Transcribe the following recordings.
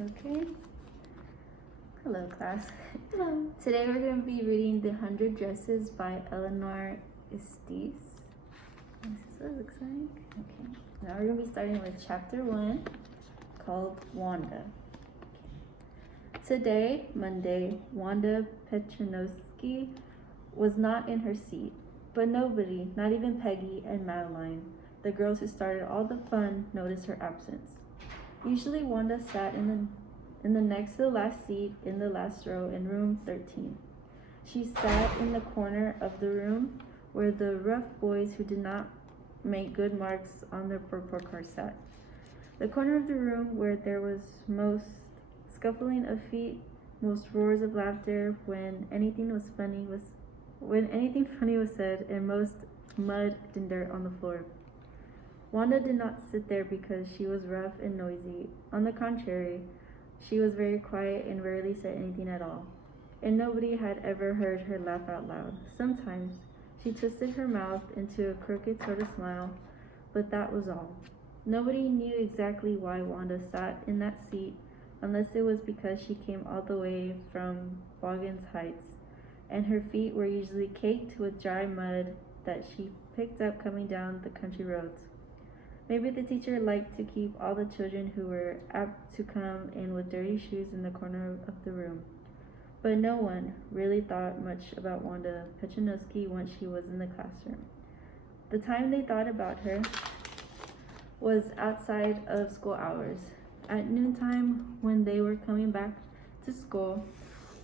Okay. Hello, class. Hello. Today we're going to be reading The 100 Dresses by Eleanor Estes. This is what it looks like. Okay. Now we're going to be starting with chapter 1 called Wanda. Today, Monday, Wanda Petronovsky was not in her seat, but nobody, not even Peggy and Madeline, the girls who started all the fun, noticed her absence. Usually Wanda sat in the next to the last seat in the last row in room 13. She sat in the corner of the room where the rough boys who did not make good marks on their report cards sat. The corner of the room where there was most scuffling of feet, most roars of laughter when anything funny was said, and most mud and dirt on the floor. Wanda did not sit there because she was rough and noisy. On the contrary, she was very quiet and rarely said anything at all, and nobody had ever heard her laugh out loud. Sometimes she twisted her mouth into a crooked sort of smile, but that was all. Nobody knew exactly why Wanda sat in that seat, unless it was because she came all the way from Boggan's Heights, and her feet were usually caked with dry mud that she picked up coming down the country roads. Maybe the teacher liked to keep all the children who were apt to come in with dirty shoes in the corner of the room. But no one really thought much about Wanda Petronovsky once she was in the classroom. The time they thought about her was outside of school hours, at noontime when they were coming back to school,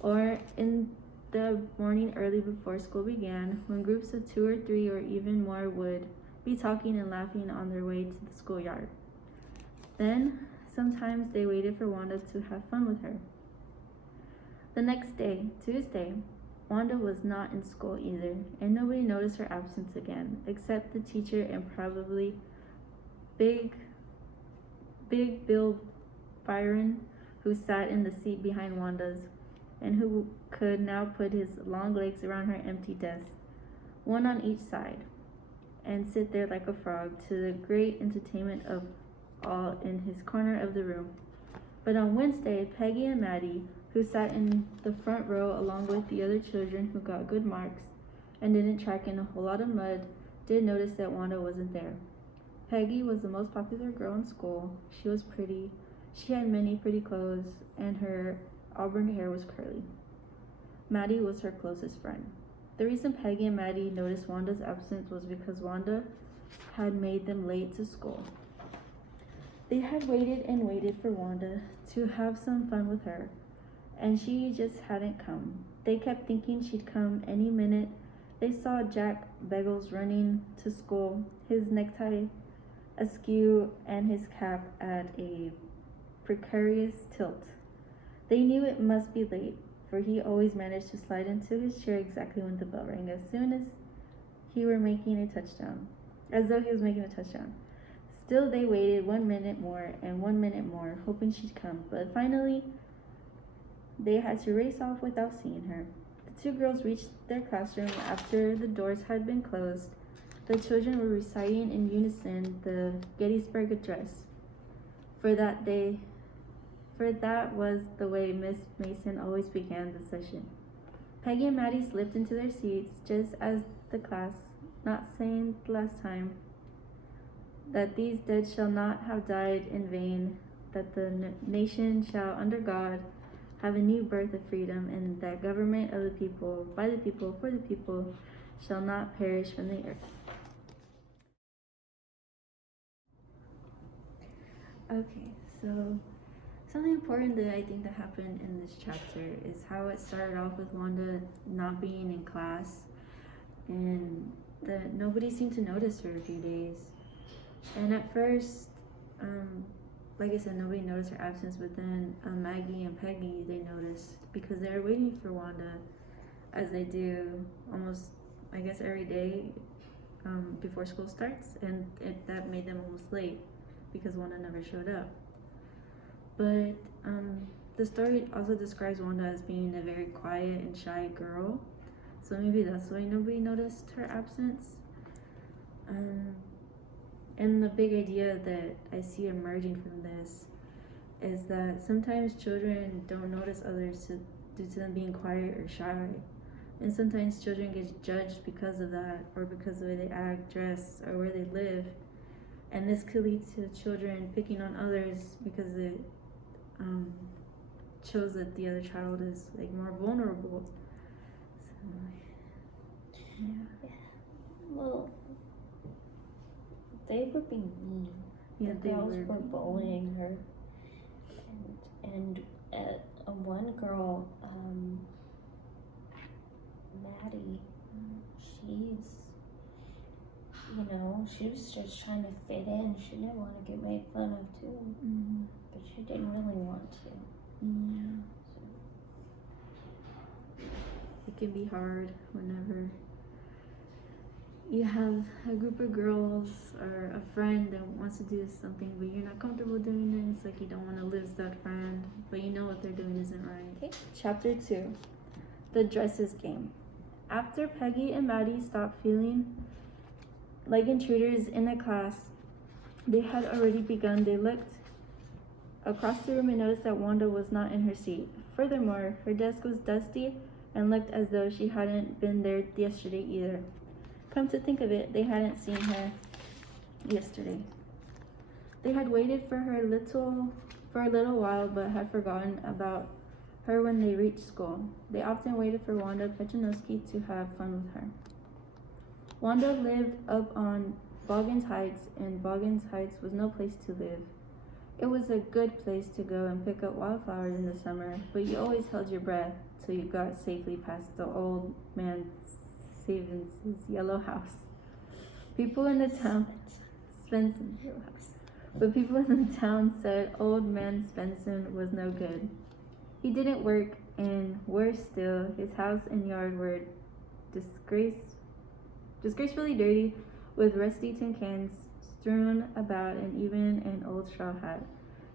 or in the morning early before school began, when groups of 2 or 3 or even more would be talking and laughing on their way to the schoolyard. Then, sometimes they waited for Wanda to have fun with her. The next day, Tuesday, Wanda was not in school either, and nobody noticed her absence again, except the teacher and probably Big Bill Byron, who sat in the seat behind Wanda's, and who could now put his long legs around her empty desk, one on each side, and sit there like a frog, to the great entertainment of all in his corner of the room. But on Wednesday, Peggy and Maddie, who sat in the front row along with the other children who got good marks and didn't track in a whole lot of mud, did notice that Wanda wasn't there. Peggy was the most popular girl in school. She was pretty. She had many pretty clothes, and her auburn hair was curly. Maddie was her closest friend. The reason Peggy and Maddie noticed Wanda's absence was because Wanda had made them late to school. They had waited and waited for Wanda to have some fun with her, and she just hadn't come. They kept thinking she'd come any minute. They saw Jack Beggles running to school, his necktie askew and his cap at a precarious tilt. They knew it must be late, for he always managed to slide into his chair exactly when the bell rang, as soon as he were making a touchdown, as though he was making a touchdown. Still they waited 1 minute more and 1 minute more, hoping she'd come, but finally they had to race off without seeing her. The 2 girls reached their classroom after the doors had been closed. The children were reciting in unison the Gettysburg Address, for that was the way Miss Mason always began the session. Peggy and Maddie slipped into their seats just as the class, not saying the last time, that these dead shall not have died in vain, that the nation shall under God have a new birth of freedom, and that government of the people, by the people, for the people, shall not perish from the earth. Okay, so something important that I think that happened in this chapter is how it started off with Wanda not being in class, and that nobody seemed to notice her a few days. And at first, like I said, nobody noticed her absence, but then Maggie and Peggy, they noticed, because they were waiting for Wanda, as they do almost, I guess, every day before school starts, and that made them almost late because Wanda never showed up. But the story also describes Wanda as being a very quiet and shy girl, so maybe that's why nobody noticed her absence. And the big idea that I see emerging from this is that sometimes children don't notice others due to them being quiet or shy. And sometimes children get judged because of that, or because of the way they act, dress, or where they live. And this could lead to children picking on others because it shows that the other child is like more vulnerable. So, yeah. Well, they were being mean. Yeah, the girls were bullying her, and one girl, Maddie, she was just trying to fit in. She didn't want to get made fun of too, but she didn't really want to. Yeah. It can be hard whenever you have a group of girls or a friend that wants to do something, but you're not comfortable doing it. It's like you don't want to lose that friend, but you know what they're doing isn't right. Okay. Chapter 2. The Dresses Game. After Peggy and Maddie stopped feeling like intruders in a class they had already begun, they looked across the room and noticed that Wanda was not in her seat. Furthermore, her desk was dusty and looked as though she hadn't been there yesterday either. Come to think of it, they hadn't seen her yesterday. They had waited for her for a little while, but had forgotten about her when they reached school. They often waited for Wanda Petronowski to have fun with her. Wanda lived up on Boggins Heights, and Boggins Heights was no place to live. It was a good place to go and pick up wildflowers in the summer, but you always held your breath till you got safely past the old man Stevens' yellow house. People in the town Svenson's yellow house. But people in the town said old man Svensson was no good. He didn't work, and worse still, his house and yard were disgracefully dirty, with rusty tin cans strewn about and even an old straw hat.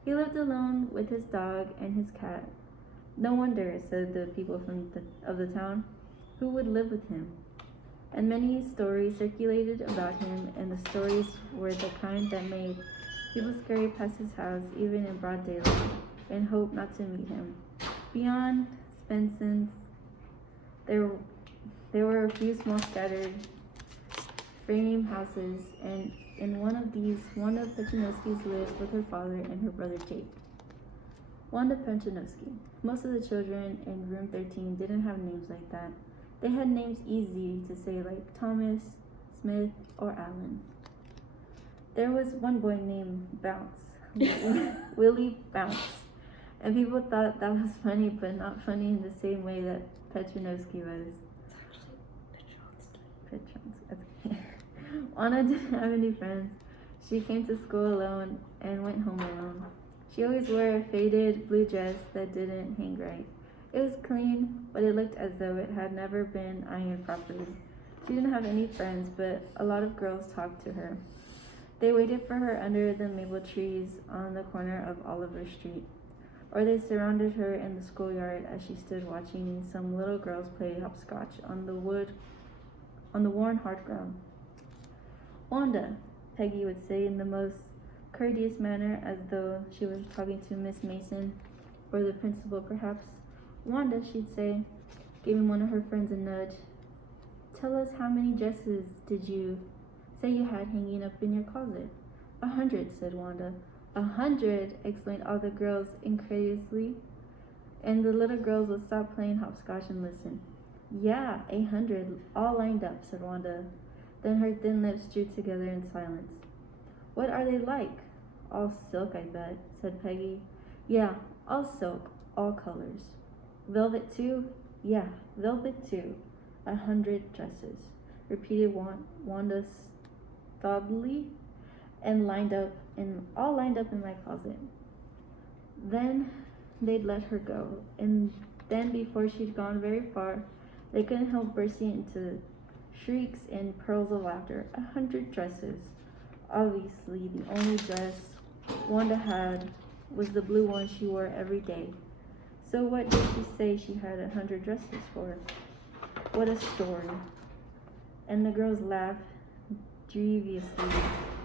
He lived alone with his dog and his cat. No wonder, said the people of the town, who would live with him? And many stories circulated about him, and the stories were the kind that made people scurry past his house even in broad daylight and hope not to meet him. Beyond Svenson's, there were a few small scattered frame houses, and in one of these, Wanda Petronowski's lived with her father and her brother Jake. Wanda Petronowski. Most of the children in room 13 didn't have names like that. They had names easy to say, like Thomas, Smith, or Allen. There was one boy named Bounce, Willie Bounce, and people thought that was funny, but not funny in the same way that Petronowski was. Petronowski. Anna didn't have any friends. She came to school alone and went home alone. She always wore a faded blue dress that didn't hang right. It was clean, but it looked as though it had never been ironed properly. She didn't have any friends, but a lot of girls talked to her. They waited for her under the maple trees on the corner of Oliver Street, or they surrounded her in the schoolyard as she stood watching some little girls play hopscotch on the worn hard ground. Wanda, Peggy would say in the most courteous manner, as though she was talking to Miss Mason or the principal perhaps. Wanda, she'd say, giving one of her friends a nudge. Tell us, how many dresses did you say you had hanging up in your closet? 100, said Wanda. 100, exclaimed all the girls incredulously, and the little girls would stop playing hopscotch and listen. Yeah, 100, all lined up, said Wanda. Then her thin lips drew together in silence. What are they like? All silk, I bet, said Peggy. Yeah, all silk, all colors. Velvet too? Yeah, velvet too. 100 dresses, repeated Wanda stolidly, and all lined up in my closet. Then they'd let her go, and then before she'd gone very far, they couldn't help bursting into shrieks and peals of laughter. 100 dresses. Obviously, the only dress Wanda had was the blue one she wore every day. So what did she say she had 100 dresses for? What a story. And the girls laughed grievously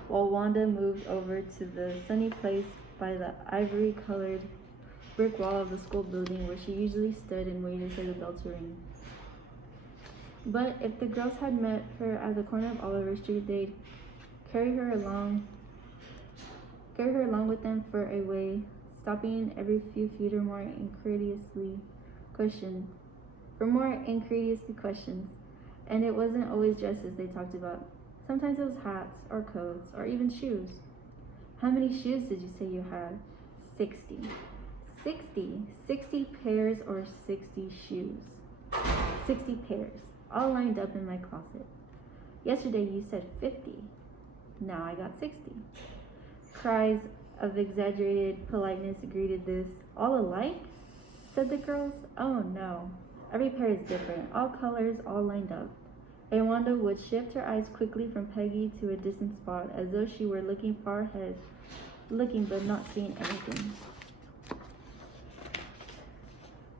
while Wanda moved over to the sunny place by the ivory-colored brick wall of the school building where she usually stood and waited for the bell to ring. But if the girls had met her at the corner of Oliver Street, they'd carry her along with them for a way, stopping every few feet or more incredulously questions. And it wasn't always dresses they talked about. Sometimes it was hats or coats or even shoes. How many shoes did you say you had? 60. 60 pairs or 60 shoes? 60 pairs, all lined up in my closet. Yesterday you said 50. Now I got 60. Cries of exaggerated politeness greeted this. All alike? Said the girls. Oh no. Every pair is different, all colors, all lined up. And Wanda would shift her eyes quickly from Peggy to a distant spot, as though she were looking far ahead, looking but not seeing anything.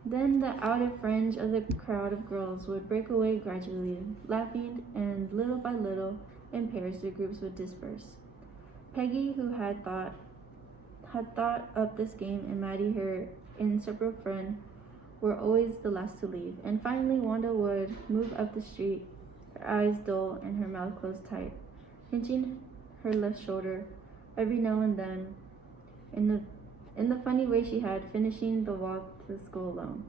Then the outer fringe of the crowd of girls would break away gradually, laughing, and little by little, in pairs, the groups would disperse. Peggy, who had thought up this game, and Maddie, her inseparable friend, were always the last to leave. And finally, Wanda would move up the street, her eyes dull and her mouth closed tight, pinching her left shoulder every now and then, in the funny way she had, finishing the walk to the school alone.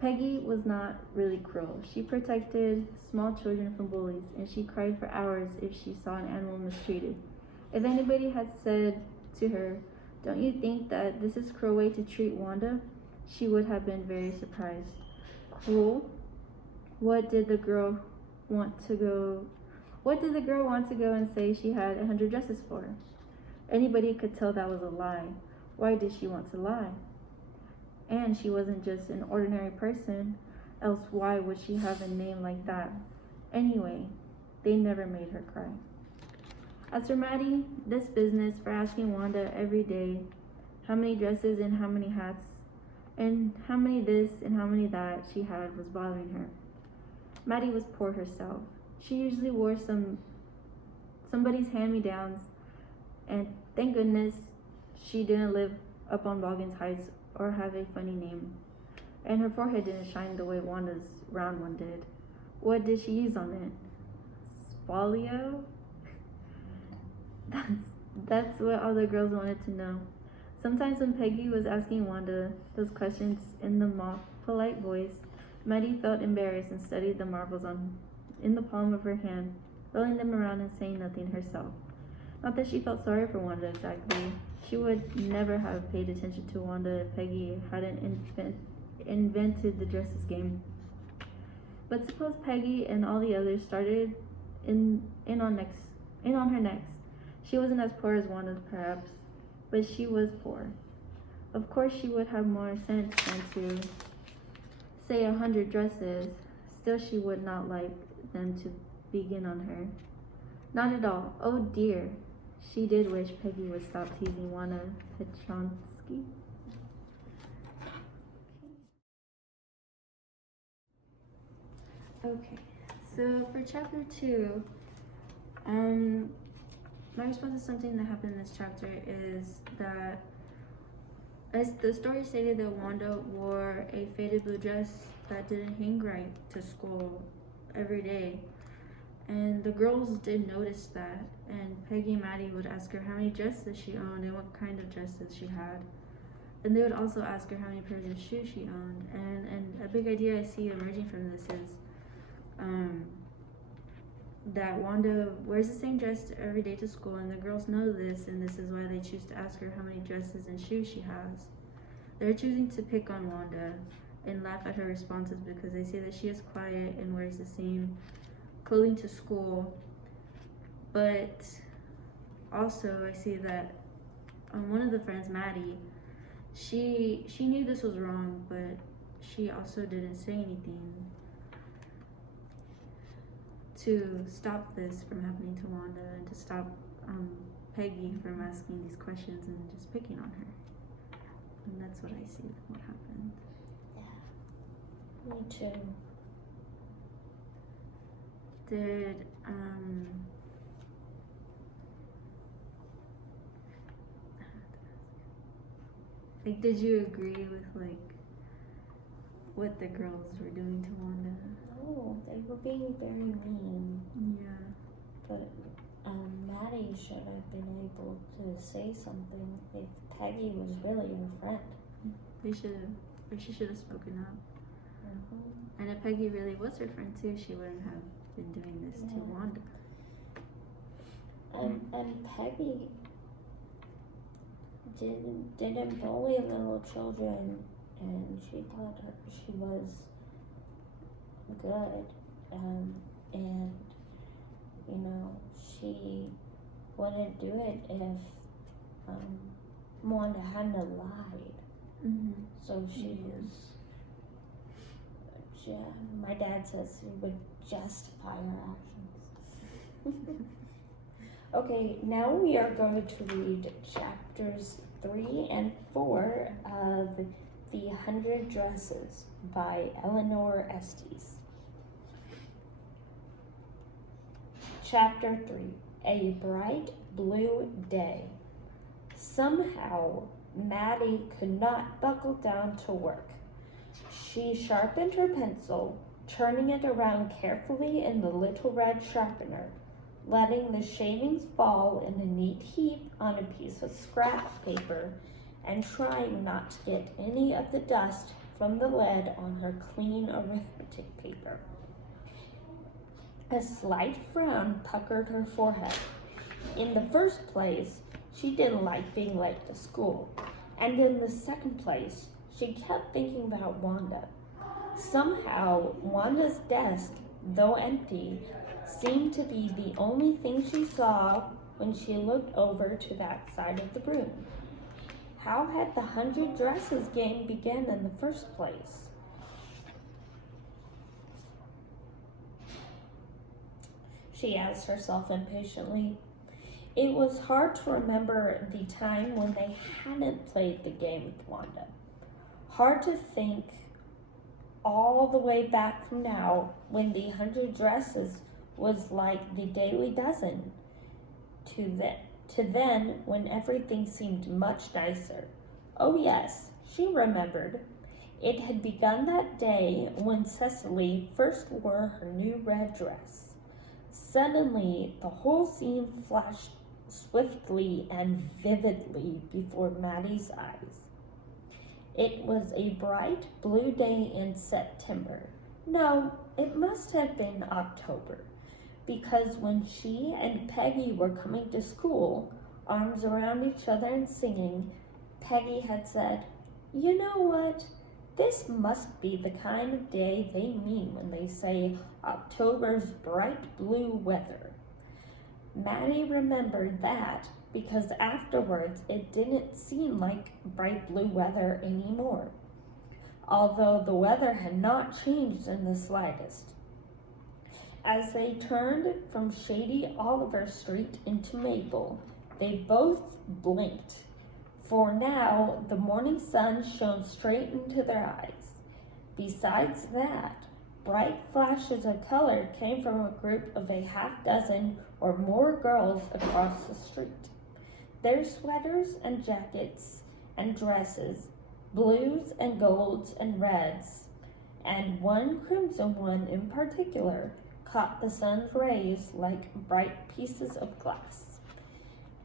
Peggy was not really cruel. She protected small children from bullies, and she cried for hours if she saw an animal mistreated. If anybody had said to her, "Don't you think that this is a cruel way to treat Wanda?" she would have been very surprised. Cruel? What did the girl want to go and say she had 100 dresses for? Anybody could tell that was a lie. Why did she want to lie? And she wasn't just an ordinary person, else why would she have a name like that? Anyway, they never made her cry. As for Maddie, this business for asking Wanda every day how many dresses and how many hats and how many this and how many that she had was bothering her. Maddie was poor herself. She usually wore somebody's hand-me-downs, and thank goodness she didn't live up on Boggins Heights or have a funny name. And her forehead didn't shine the way Wanda's round one did. What did she use on it? Spolio? That's what all the girls wanted to know. Sometimes when Peggy was asking Wanda those questions in the mock, polite voice, Maddie felt embarrassed and studied the marbles in the palm of her hand, rolling them around and saying nothing herself. Not that she felt sorry for Wanda exactly. She would never have paid attention to Wanda if Peggy hadn't invented the dresses game. But suppose Peggy and all the others started in on her next. She wasn't as poor as Wanda, perhaps, but she was poor. Of course, she would have more sense than to say 100 dresses. Still, she would not like them to begin on her. Not at all. Oh dear. She did wish Peggy would stop teasing Wanda Petronsky. Okay, so for chapter 2, my response to something that happened in this chapter is that, as the story stated, that Wanda wore a faded blue dress that didn't hang right to school every day. And the girls did notice that, and Peggy and Maddie would ask her how many dresses she owned and what kind of dresses she had. And they would also ask her how many pairs of shoes she owned. And a big idea I see emerging from this is that Wanda wears the same dress every day to school, and the girls know this, and this is why they choose to ask her how many dresses and shoes she has. They're choosing to pick on Wanda and laugh at her responses because they say that she is quiet and wears the same clothing to school. But also I see that one of the friends, Maddie, she knew this was wrong, but she also didn't say anything to stop this from happening to Wanda and to stop Peggy from asking these questions and just picking on her. And that's what I see what happened. Yeah, me too. Did Like, did you agree with, like, what the girls were doing to Wanda? No, they were being very mean. Yeah. But Maddie should have been able to say something if Peggy was really her friend. They should have, or she should have spoken up. Mm-hmm. And if Peggy really was her friend too, she wouldn't have been doing this to Wanda. And Peggy didn't bully little children, and she thought she was good, and you know, she wouldn't do it if Wanda hadn't lied. Mm-hmm. So she was. Yeah, my dad says she would justify her actions. Okay, now we are going to read chapters 3 and 4 of The 100 Dresses by Eleanor Estes. Chapter 3, A Bright Blue Day. Somehow, Maddie could not buckle down to work. She sharpened her pencil, turning it around carefully in the little red sharpener, letting the shavings fall in a neat heap on a piece of scrap paper, and trying not to get any of the dust from the lead on her clean arithmetic paper. A slight frown puckered her forehead. In the first place, she didn't like being late to school, and in the second place, she kept thinking about Wanda. Somehow, Wanda's desk, though empty, seemed to be the only thing she saw when she looked over to that side of the room. How had the 100 Dresses game begun in the first place? She asked herself impatiently. It was hard to remember the time when they hadn't played the game with Wanda. Hard to think all the way back from now when the 100 Dresses was like the Daily Dozen, to then when everything seemed much nicer. Oh yes, she remembered. It had begun that day when Cecily first wore her new red dress. Suddenly, the whole scene flashed swiftly and vividly before Maddie's eyes. It was a bright blue day in September. No, it must have been October, because when she and Peggy were coming to school, arms around each other and singing, Peggy had said, "You know what? This must be the kind of day they mean when they say October's bright blue weather." Maddie remembered that because afterwards it didn't seem like bright blue weather anymore, although the weather had not changed in the slightest. As they turned from shady Oliver Street into Maple, they both blinked, for now the morning sun shone straight into their eyes. Besides that, bright flashes of color came from a group of a half-dozen or more girls across the street. Their sweaters and jackets and dresses, blues and golds and reds, and one crimson one in particular, caught the sun's rays like bright pieces of glass.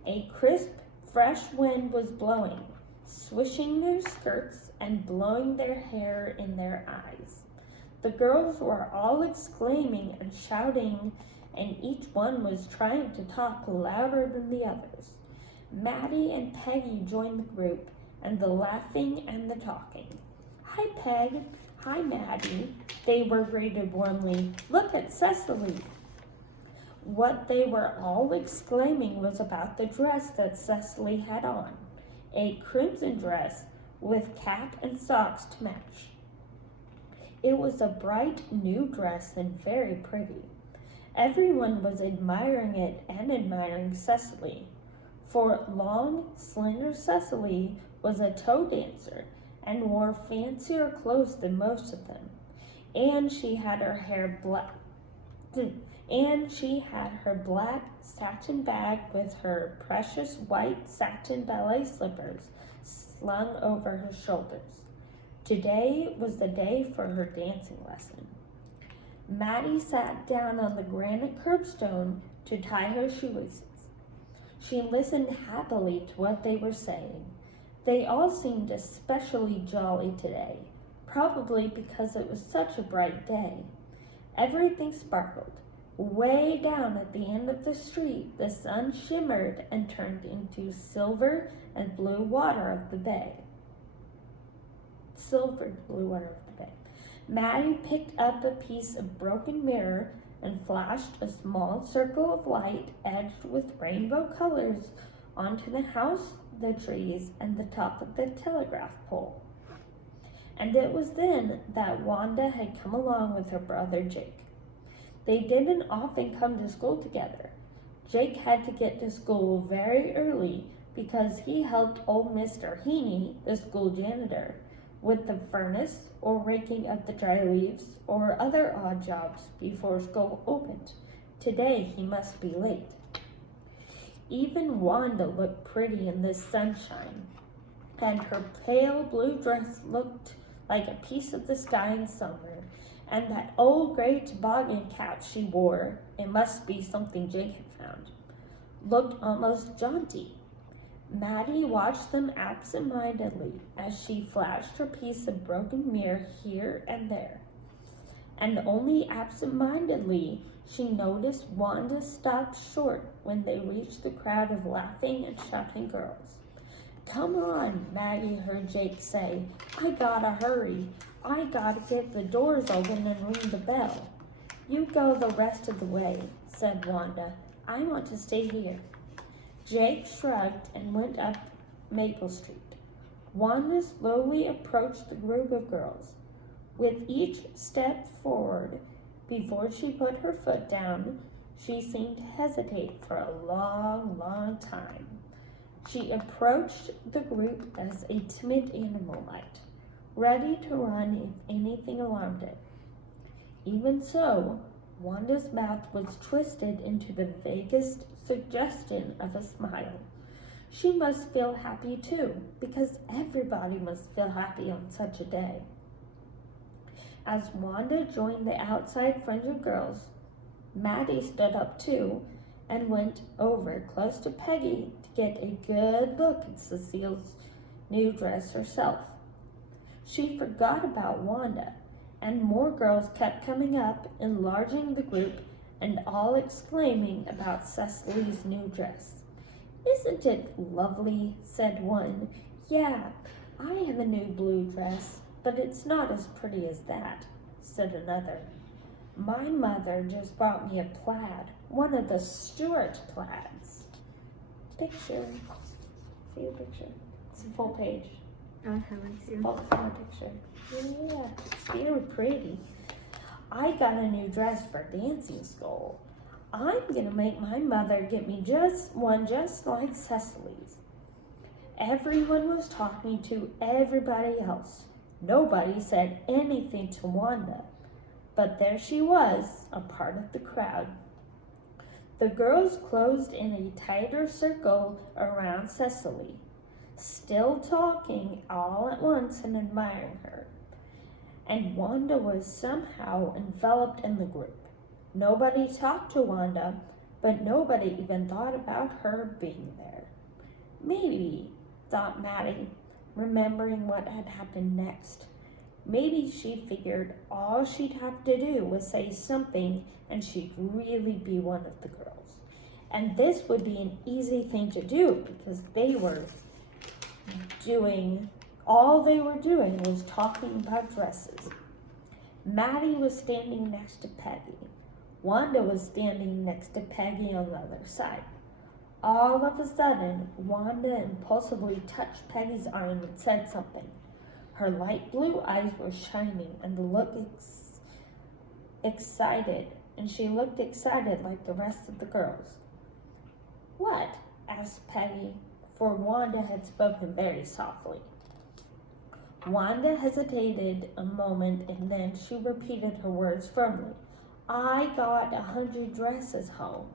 A crisp, fresh wind was blowing, swishing their skirts and blowing their hair in their eyes. The girls were all exclaiming and shouting, and each one was trying to talk louder than the others. Maddie and Peggy joined the group, and the laughing and the talking. "Hi, Peg. Hi, Maddie," they were greeted warmly. "Look at Cecily." What they were all exclaiming was about the dress that Cecily had on, a crimson dress with cap and socks to match. It was a bright new dress and very pretty. Everyone was admiring it and admiring Cecily, for long, slender Cecily was a toe dancer and wore fancier clothes than most of them, and she had her hair and she had her black satin bag with her precious white satin ballet slippers slung over her shoulders. Today was the day for her dancing lesson. Maddie sat down on the granite curbstone to tie her shoelaces. She listened happily to what they were saying. They all seemed especially jolly today, probably because it was such a bright day. Everything sparkled. Way down at the end of the street, the sun shimmered and turned into silver and blue water of the bay. Maddie picked up a piece of broken mirror and flashed a small circle of light edged with rainbow colors onto the house, the trees, and the top of the telegraph pole. And it was then that Wanda had come along with her brother Jake. They didn't often come to school together. Jake had to get to school very early because he helped old Mr. Heaney, the school janitor, with the furnace or raking up the dry leaves or other odd jobs before school opened. Today he must be late. Even Wanda looked pretty in this sunshine, and her pale blue dress looked like a piece of the sky in summer, and that old gray toboggan cap she wore, it must be something Jake had found, looked almost jaunty. Maddie watched them absent-mindedly as she flashed her piece of broken mirror here and there. And only absent-mindedly she noticed Wanda stopped short when they reached the crowd of laughing and shouting girls. "Come on," Maggie heard Jake say. "I gotta hurry. I gotta get the doors open and ring the bell." "You go the rest of the way," said Wanda. "I want to stay here." Jake shrugged and went up Maple Street. Wanda slowly approached the group of girls. With each step forward, before she put her foot down, she seemed to hesitate for a long, long time. She approached the group as a timid animal might, ready to run if anything alarmed it. Even so, Wanda's mouth was twisted into the vaguest suggestion of a smile. She must feel happy too, because everybody must feel happy on such a day. As Wanda joined the outside fringe of girls, Maddie stood up too and went over close to Peggy to get a good look at Cecile's new dress herself. She forgot about Wanda, and more girls kept coming up, enlarging the group and all exclaiming about Cecily's new dress. "Isn't it lovely?" said one. "Yeah, I have a new blue dress, but it's not as pretty as that," said another. "My mother just bought me a plaid, one of the Stuart plaids." Picture. See the picture? It's a full page. I haven't seen Full picture. Yeah, it's very pretty. "I got a new dress for dancing school. I'm gonna make my mother get me one just like Cecily's." Everyone was talking to everybody else. Nobody said anything to Wanda, but there she was, a part of the crowd. The girls closed in a tighter circle around Cecily, still talking all at once and admiring her. And Wanda was somehow enveloped in the group. Nobody talked to Wanda, but nobody even thought about her being there. Maybe, thought Maddie, remembering what had happened next. Maybe she figured all she'd have to do was say something and she'd really be one of the girls. And this would be an easy thing to do because all they were doing was talking about dresses. Maddie was standing next to Peggy. Wanda was standing next to Peggy on the other side. All of a sudden, Wanda impulsively touched Peggy's arm and said something. Her light blue eyes were shining and she looked excited like the rest of the girls. "What?" asked Peggy, for Wanda had spoken very softly. Wanda hesitated a moment and then she repeated her words firmly. I got 100 dresses home.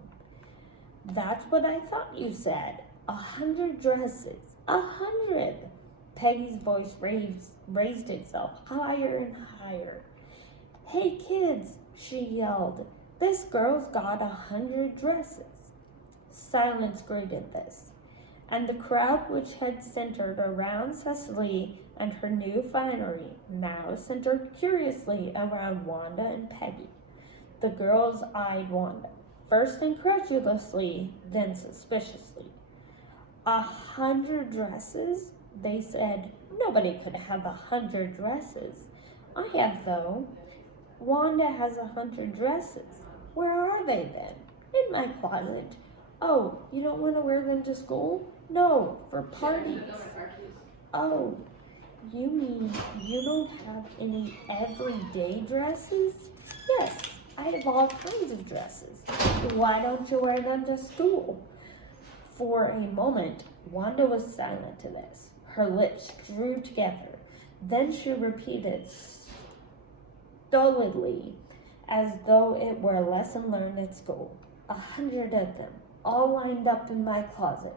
That's what I thought you said. 100 dresses. 100. Peggy's voice raised itself higher and higher. Hey kids, she yelled. This girl's got 100 dresses. Silence greeted this, and the crowd which had centered around Cecily and her new finery now centered curiously around Wanda and Peggy. The girls eyed Wanda, first incredulously, then suspiciously. 100 dresses? They said. Nobody could have 100 dresses. I have, though. Wanda has 100 dresses. Where are they, then? In my closet. Oh, you don't want to wear them to school? No, for parties. Oh, you mean you don't have any everyday dresses? Yes, I have all kinds of dresses. Why don't you wear them to school? For a moment, Wanda was silent to this. Her lips drew together. Then she repeated stolidly, as though it were a lesson learned at school. 100 of them, all lined up in my closet.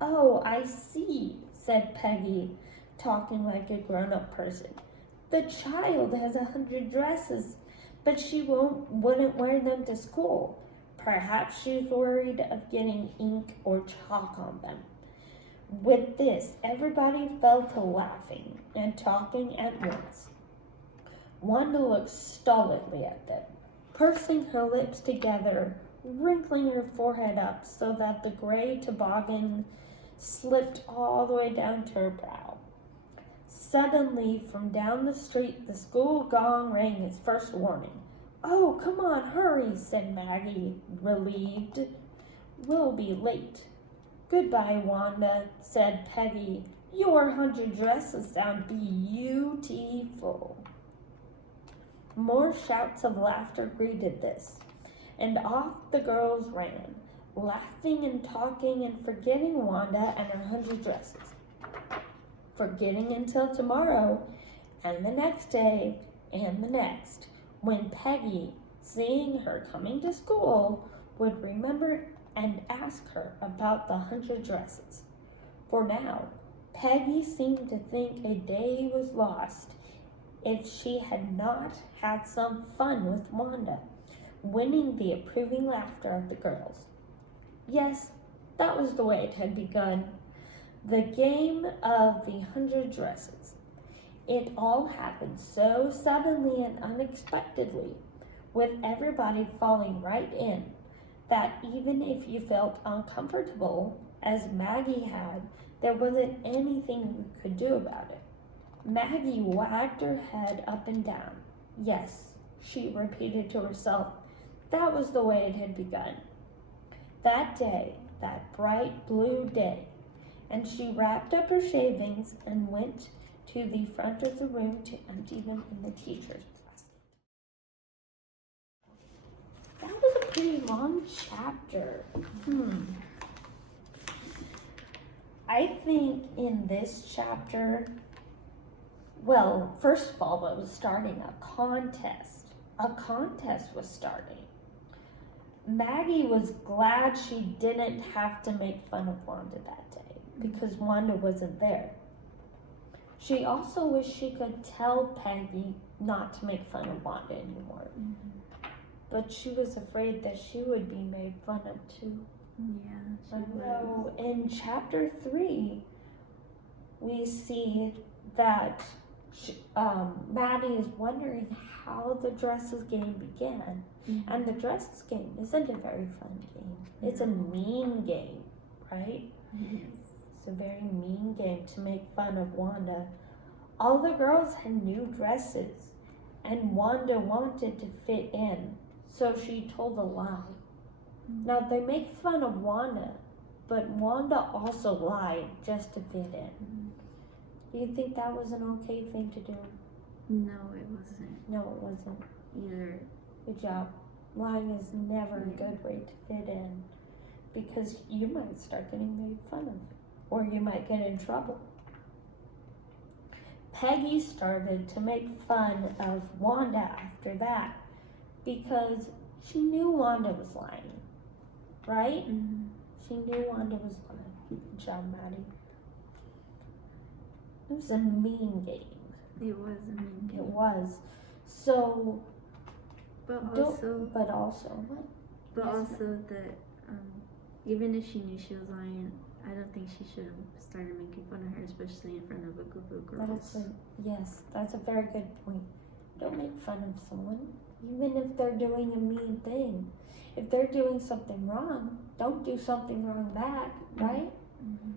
Oh, I see, said Peggy, talking like a grown-up person. The child has 100 dresses, but she wouldn't wear them to school. Perhaps she's worried of getting ink or chalk on them. With this, everybody fell to laughing and talking at once. Wanda looked stolidly at them, pursing her lips together, wrinkling her forehead up so that the gray toboggan slipped all the way down to her brow. Suddenly, from down the street, the school gong rang its first warning. Oh, come on, hurry, said Maggie, relieved. We'll be late. Goodbye, Wanda, said Peggy. Your 100 dresses sound beautiful. More shouts of laughter greeted this, and off the girls ran, laughing and talking and forgetting Wanda and her 100 dresses. Forgetting until tomorrow, and the next day, and the next, when Peggy, seeing her coming to school, would remember and ask her about the 100 dresses. For now, Peggy seemed to think a day was lost if she had not had some fun with Wanda, winning the approving laughter of the girls. Yes, that was the way it had begun. The game of the 100 dresses. It all happened so suddenly and unexpectedly, with everybody falling right in, that even if you felt uncomfortable, as Maggie had, there wasn't anything you could do about it. Maggie wagged her head up and down. Yes, she repeated to herself, that was the way it had begun. That day, that bright blue day, and she wrapped up her shavings and went to the front of the room to empty them in the teacher's basket. That was a pretty long chapter. I think in this chapter, well, first of all, it was starting a contest. A contest was starting. Maggie was glad she didn't have to make fun of Wanda that day because Wanda wasn't there. She also wished she could tell Peggy not to make fun of Wanda anymore. But she was afraid that she would be made fun of too. Yeah, So in chapter 3, we see that Maddie is wondering how the dresses game began. And the dresses game isn't a very fun game. It's a mean game, right? It's a very mean game to make fun of Wanda. All the girls had new dresses, and Wanda wanted to fit in, so she told a lie. Now, they make fun of Wanda, but Wanda also lied just to fit in. Do you think that was an okay thing to do? No, it wasn't. No, it wasn't. Either. Good job. Lying is never a good way to fit in, because you might start getting made fun of, or you might get in trouble. Peggy started to make fun of Wanda after that, because she knew Wanda was lying, right? Mm-hmm. She knew Wanda was lying. Good job, Maddie. It was a mean game. It was a mean game. It was. So, But also what? But Yes, also that even if she knew she was lying, I don't think she should have started making fun of her, especially in front of a group of girls. That's a very good point. Don't make fun of someone, even if they're doing a mean thing. If they're doing something wrong, don't do something wrong back, right? Mm-hmm.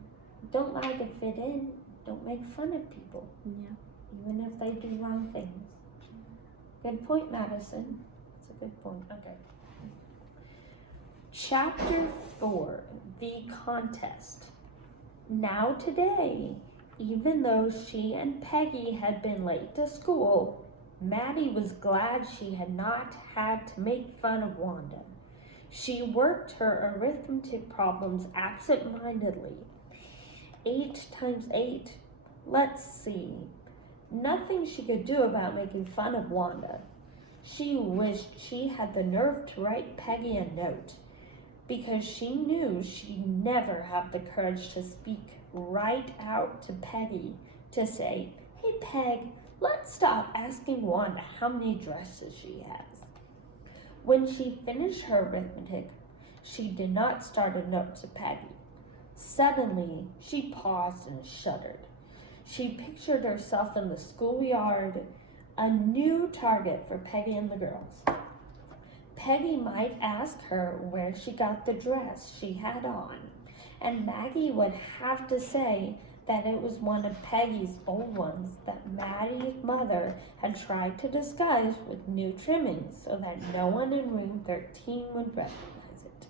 Don't lie to fit in. Don't make fun of people, Yeah. even if they do wrong things. Good point, Madison. That's a good point. Okay. Chapter 4, The Contest. Now today, even though she and Peggy had been late to school, Maddie was glad she had not had to make fun of Wanda. She worked her arithmetic problems absent-mindedly. 8 times 8. Let's see. Nothing she could do about making fun of Wanda. She wished she had the nerve to write Peggy a note, because she knew she'd never have the courage to speak right out to Peggy to say, "Hey Peg, let's stop asking Wanda how many dresses she has." When she finished her arithmetic, she did not start a note to Peggy. Suddenly, she paused and shuddered. She pictured herself in the schoolyard, a new target for Peggy and the girls. Peggy might ask her where she got the dress she had on, and Maggie would have to say that it was one of Peggy's old ones that Maddie's mother had tried to disguise with new trimmings so that no one in room 13 would recognize it.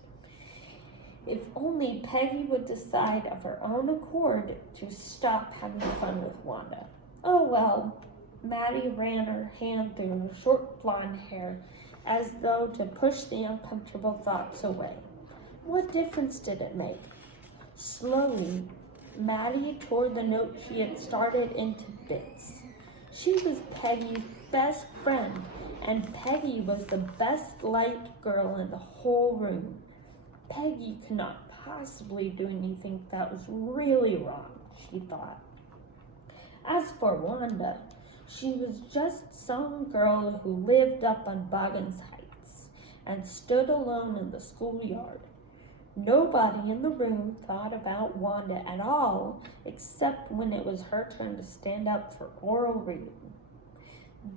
If only Peggy would decide of her own accord to stop having fun with Wanda. Oh well, Maddie ran her hand through her short blonde hair as though to push the uncomfortable thoughts away. What difference did it make? Slowly, Maddie tore the note she had started into bits. She was Peggy's best friend, and Peggy was the best liked girl in the whole room. Peggy could not possibly do anything that was really wrong, she thought. As for Wanda, she was just some girl who lived up on Boggins Heights and stood alone in the schoolyard. Nobody in the room thought about Wanda at all, except when it was her turn to stand up for oral reading.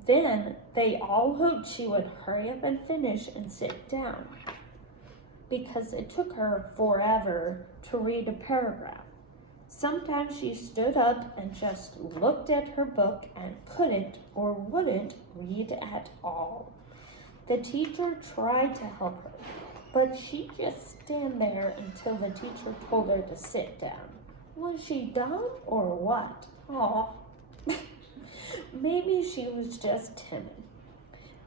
Then they all hoped she would hurry up and finish and sit down, because it took her forever to read a paragraph. Sometimes she stood up and just looked at her book and couldn't or wouldn't read at all. The teacher tried to help her, but she'd just stand there until the teacher told her to sit down. Was she dumb or what? Aw. Maybe she was just timid.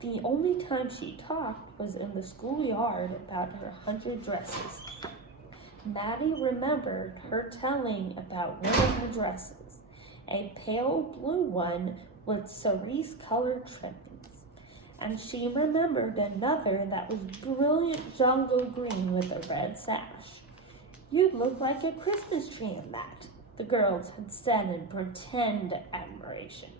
The only time she talked was in the schoolyard about her 100 dresses. Maddie remembered her telling about one of her dresses, a pale blue one with cerise-colored trimmings, and she remembered another that was brilliant jungle green with a red sash. "You'd look like a Christmas tree in that," the girls had said in pretend admiration.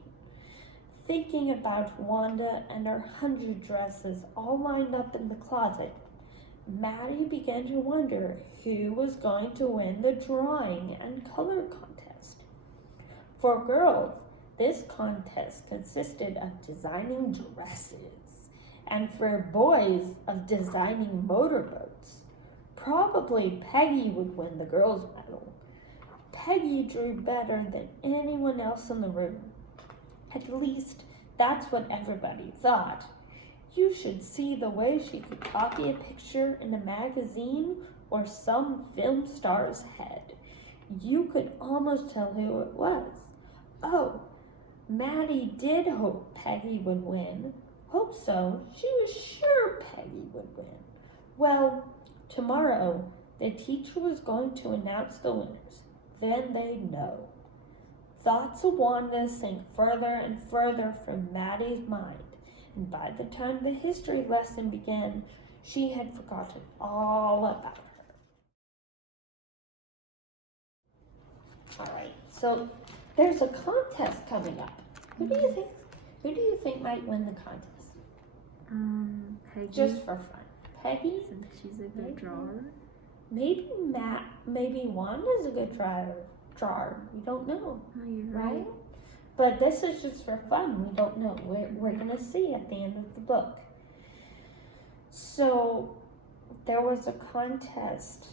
Thinking about Wanda and her 100 dresses all lined up in the closet, Maddie began to wonder who was going to win the drawing and color contest. For girls, this contest consisted of designing dresses, and for boys, of designing motorboats. Probably Peggy would win the girls' medal. Peggy drew better than anyone else in the room. At least, that's what everybody thought. You should see the way she could copy a picture in a magazine or some film star's head. You could almost tell who it was. Oh, Maddie did hope Peggy would win. Hope so. She was sure Peggy would win. Well, tomorrow, the teacher was going to announce the winners. Then they'd know. Thoughts of Wanda sank further and further from Maddie's mind. and by the time the history lesson began, she had forgotten all about her. All right, so there's a contest coming up. Who do you think might win the contest? Peggy. Just for fun. Peggy? Since she's a good drawer. Maybe Matt, maybe Wanda's a good drawer. We don't know. Oh, you're right? But this is just for fun. We don't know. We're going to see at the end of the book. So there was a contest.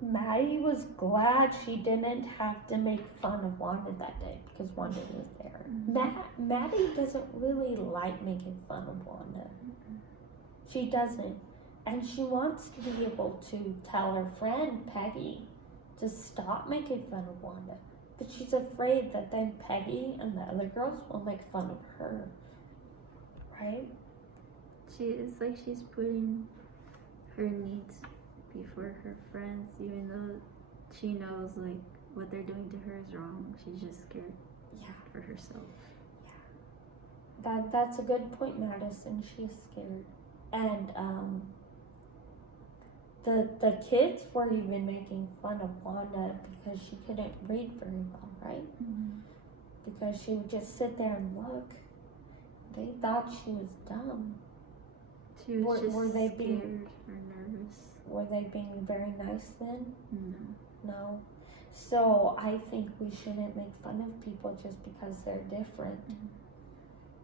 Maddie was glad she didn't have to make fun of Wanda that day because Wanda was there. Mm-hmm. Maddie doesn't really like making fun of Wanda. Mm-hmm. She doesn't. And she wants to be able to tell her friend Peggy to stop making fun of Wanda. But she's afraid that then Peggy and the other girls will make fun of her. Right? It's like she's putting her needs before her friends, even though she knows like what they're doing to her is wrong. She's just scared for herself. That's a good point, Madison. She's scared. And the kids were even making fun of Wanda because she couldn't read very well, right? Mm-hmm. Because she would just sit there and look. They thought she was dumb. She was just were they scared being, or nervous. Were they being very nice then? No. No. So I think we shouldn't make fun of people just because they're different. Mm-hmm.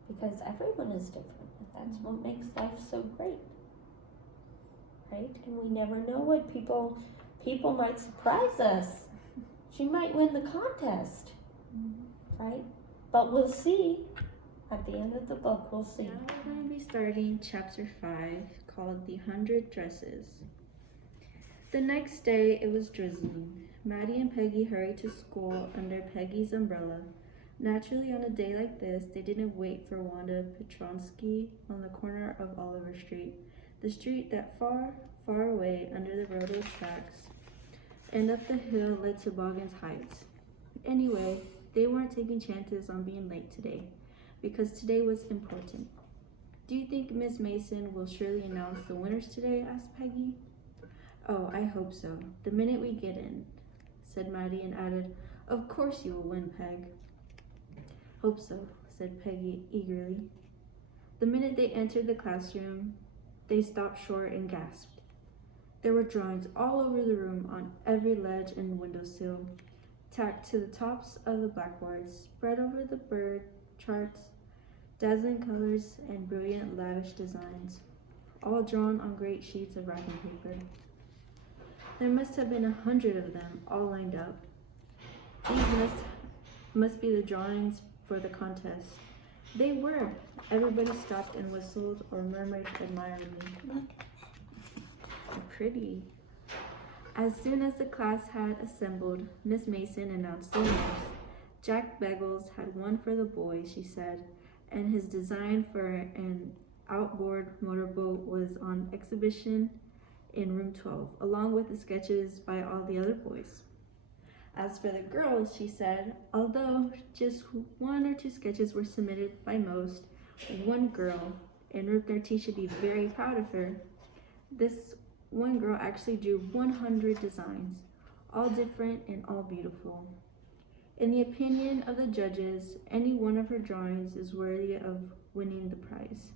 Because everyone is different. And that's what makes life so great. Right? And we never know what people might surprise us. She might win the contest. Mm-hmm. Right? But we'll see. At the end of the book, we'll see. Now we're going to be starting chapter 5, called The 100 Dresses. The next day, it was drizzling. Maddie and Peggy hurried to school under Peggy's umbrella. Naturally, on a day like this, they didn't wait for Wanda Petronsky on the corner of Oliver Street, the street that far, far away under the railroad tracks and up the hill led to Boggan's Heights. Anyway, they weren't taking chances on being late today, because today was important. Do you think Miss Mason will surely announce the winners today? Asked Peggy. Oh, I hope so, the minute we get in, said Maddie and added, Of course you will win, Peg. Hope so, said Peggy eagerly. The minute they entered the classroom, they stopped short and gasped. There were drawings all over the room on every ledge and windowsill, tacked to the tops of the blackboards, spread over the bird charts, dazzling colors and brilliant lavish designs, all drawn on great sheets of wrapping paper. There must have been 100 of them, all lined up. These must be the drawings for the contest. They were. Everybody stopped and whistled or murmured admiringly. Look, they're pretty. As soon as the class had assembled, Miss Mason announced the winners. Jack Beggles had won for the boys, she said, and his design for an outboard motorboat was on exhibition in room 12, along with the sketches by all the other boys. As for the girls, she said, although just 1 or 2 sketches were submitted by most, one girl, and Ruth Nerty should be very proud of her, this one girl actually drew 100 designs, all different and all beautiful. In the opinion of the judges, any one of her drawings is worthy of winning the prize.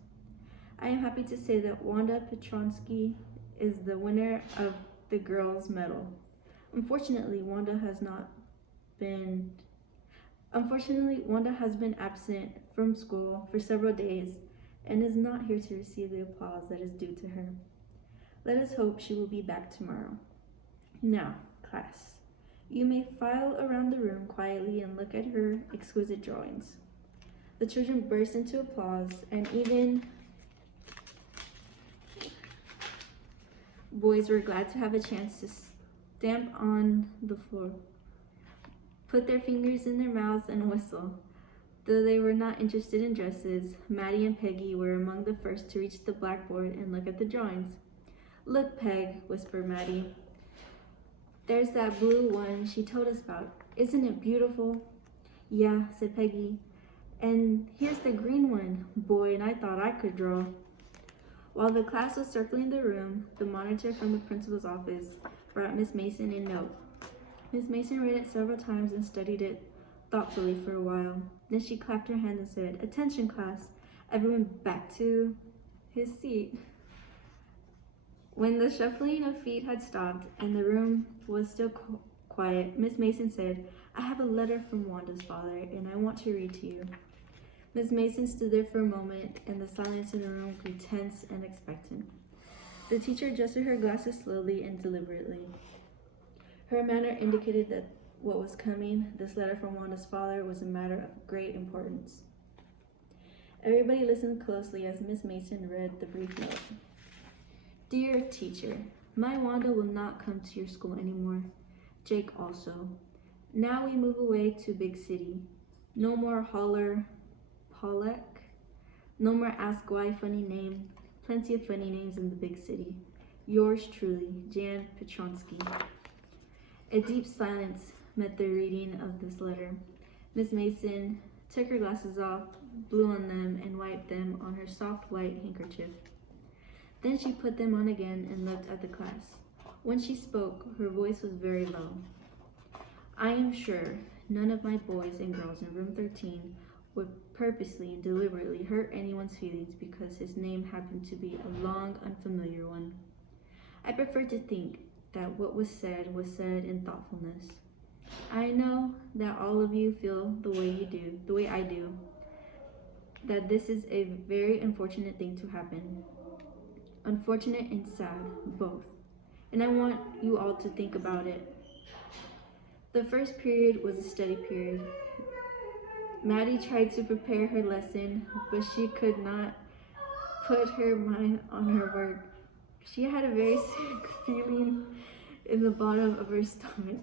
I am happy to say that Wanda Petronsky is the winner of the girls' medal. Unfortunately, Wanda has been absent from school for several days and is not here to receive the applause that is due to her. Let us hope she will be back tomorrow. Now, class, you may file around the room quietly and look at her exquisite drawings. The children burst into applause, and even boys were glad to have a chance to stamp on the floor, put their fingers in their mouths, and whistle. Though they were not interested in dresses, Maddie and Peggy were among the first to reach the blackboard and look at the drawings. Look, Peg, whispered Maddie. There's that blue one she told us about. Isn't it beautiful? Yeah, said Peggy. And here's the green one. Boy, and I thought I could draw. While the class was circling the room, the monitor from the principal's office brought Miss Mason a note. Miss Mason read it several times and studied it thoughtfully for a while. Then she clapped her hands and said, "Attention, class. Everyone back to his seat." When the shuffling of feet had stopped and the room was still quiet, Miss Mason said, "I have a letter from Wanda's father, and I want to read to you." Miss Mason stood there for a moment, and the silence in the room grew tense and expectant. The teacher adjusted her glasses slowly and deliberately. Her manner indicated that what was coming, this letter from Wanda's father, was a matter of great importance. Everybody listened closely as Miss Mason read the brief note. "Dear teacher, my Wanda will not come to your school anymore. Jake also. Now we move away to big city. No more holler, Pollock. No more ask why funny name. Plenty of funny names in the big city. Yours truly, Jan Petronsky." A deep silence met the reading of this letter. Miss Mason took her glasses off, blew on them, and wiped them on her soft white handkerchief. Then she put them on again and looked at the class. When she spoke, her voice was very low. "I am sure none of my boys and girls in room 13 would purposely and deliberately hurt anyone's feelings because his name happened to be a long, unfamiliar one. I prefer to think that what was said in thoughtfulness. I know that all of you feel the way I do, that this is a very unfortunate thing to happen. Unfortunate and sad, both. And I want you all to think about it. The first period was a study period. Maddie tried to prepare her lesson, but she could not put her mind on her work. She had a very sick feeling in the bottom of her stomach.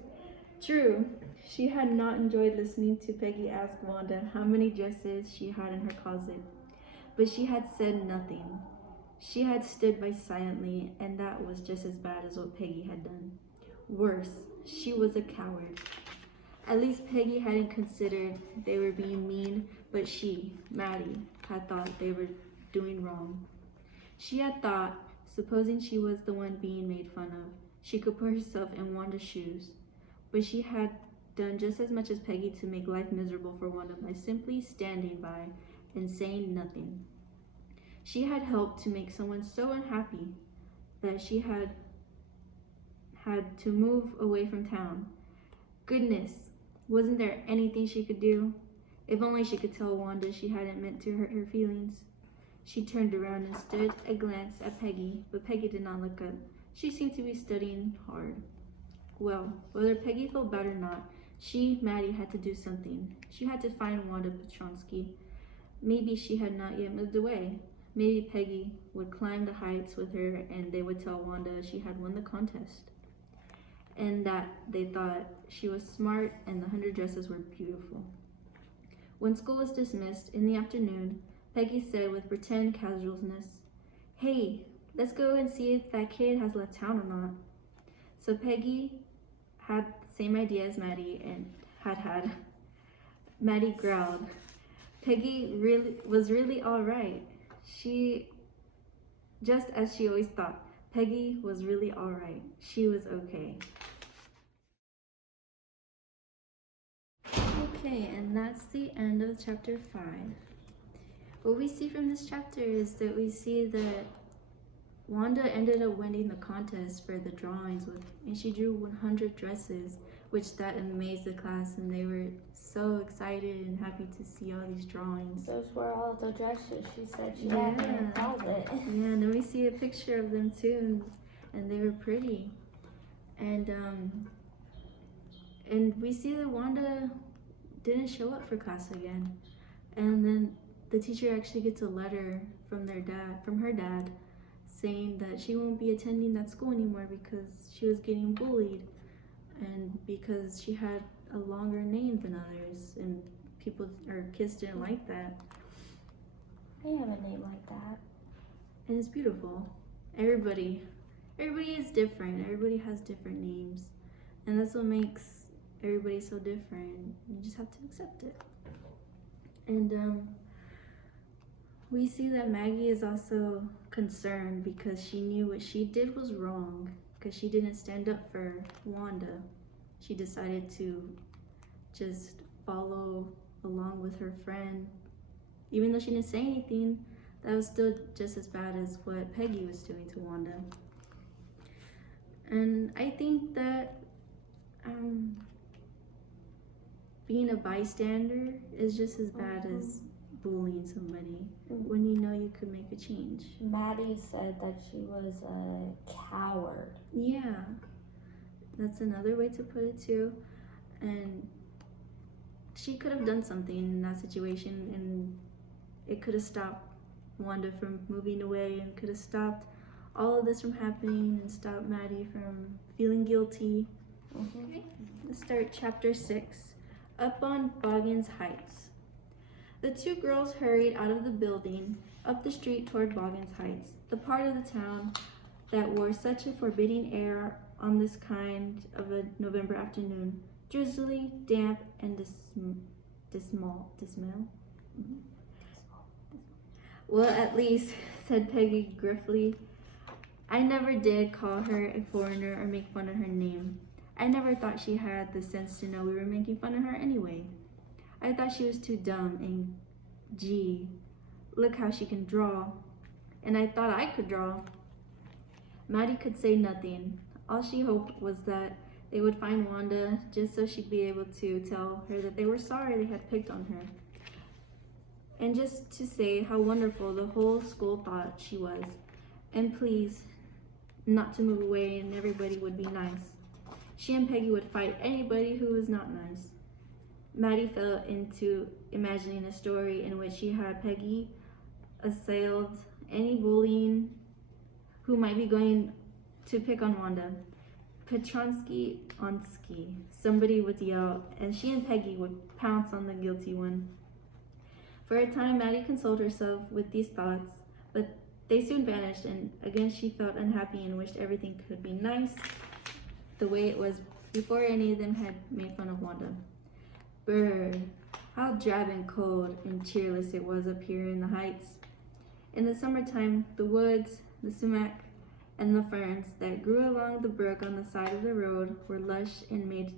True, she had not enjoyed listening to Peggy ask Wanda how many dresses she had in her closet, but she had said nothing. She had stood by silently, and that was just as bad as what Peggy had done. Worse, she was a coward. At least Peggy hadn't considered they were being mean, but she, Maddie, had thought they were doing wrong. She had thought, supposing she was the one being made fun of, she could put herself in Wanda's shoes. But she had done just as much as Peggy to make life miserable for Wanda by simply standing by and saying nothing. She had helped to make someone so unhappy that she had to move away from town. Goodness, wasn't there anything she could do? If only she could tell Wanda she hadn't meant to hurt her feelings. She turned around and stood a glance at Peggy, but Peggy did not look up. She seemed to be studying hard. Well, whether Peggy felt bad or not, she, Maddie, had to do something. She had to find Wanda Petronsky. Maybe she had not yet moved away. Maybe Peggy would climb the heights with her and they would tell Wanda she had won the contest. And that they thought she was smart and the 100 dresses were beautiful. When school was dismissed in the afternoon, Peggy said with pretend casualness, "Hey, let's go and see if that kid has left town or not." So Peggy had the same idea as Maddie and had. Maddie growled. Peggy was really all right. She, just as she always thought, Peggy was really all right. She was okay. Okay, and that's the end of chapter 5. What we see from this chapter is that we see that Wanda ended up winning the contest for the drawings and she drew 100 dresses, which that amazed the class, and they were so excited and happy to see all these drawings. Those were all the dresses she said she had in her closet. Yeah, and then we see a picture of them too, and they were pretty. And we see that Wanda didn't show up for class again, and then the teacher actually gets a letter from her dad, saying that she won't be attending that school anymore because she was getting bullied and because she had a longer name than others, and kids didn't like that. I have a name like that. And it's beautiful. Everybody is different. Everybody has different names, and that's what makes everybody so different. You just have to accept it. And we see that Maggie is also concerned because she knew what she did was wrong because she didn't stand up for Wanda. She decided to just follow along with her friend. Even though she didn't say anything, that was still just as bad as what Peggy was doing to Wanda. And I think that being a bystander is just as bad as bullying somebody when you know you could make a change. Maddie said that she was a coward. Yeah, that's another way to put it too. And she could have done something in that situation, and it could have stopped Wanda from moving away and could have stopped all of this from happening and stopped Maddie from feeling guilty. Okay, let's start chapter 6. Up on Boggins Heights. The two girls hurried out of the building, up the street toward Boggins Heights, the part of the town that wore such a forbidding air on this kind of a November afternoon. Drizzly, damp, and dismal. Mm-hmm. Well, at least, said Peggy gruffly, I never did call her a foreigner or make fun of her name. I never thought she had the sense to know we were making fun of her anyway. I thought she was too dumb and gee, look how she can draw. And I thought I could draw. Maddie could say nothing. All she hoped was that they would find Wanda just so she'd be able to tell her that they were sorry they had picked on her. And just to say how wonderful the whole school thought she was. And please, not to move away and everybody would be nice. She and Peggy would fight anybody who was not nice. Maddie fell into imagining a story in which she had Peggy assailed any bullying who might be going to pick on Wanda. Petronsky on ski, somebody would yell, and she and Peggy would pounce on the guilty one. For a time, Maddie consoled herself with these thoughts, but they soon vanished, and again she felt unhappy and wished everything could be nice the way it was before any of them had made fun of Wanda. Brr, how drab and cold and cheerless it was up here in the heights. In the summertime, the woods, the sumac, and the ferns that grew along the brook on the side of the road were lush and made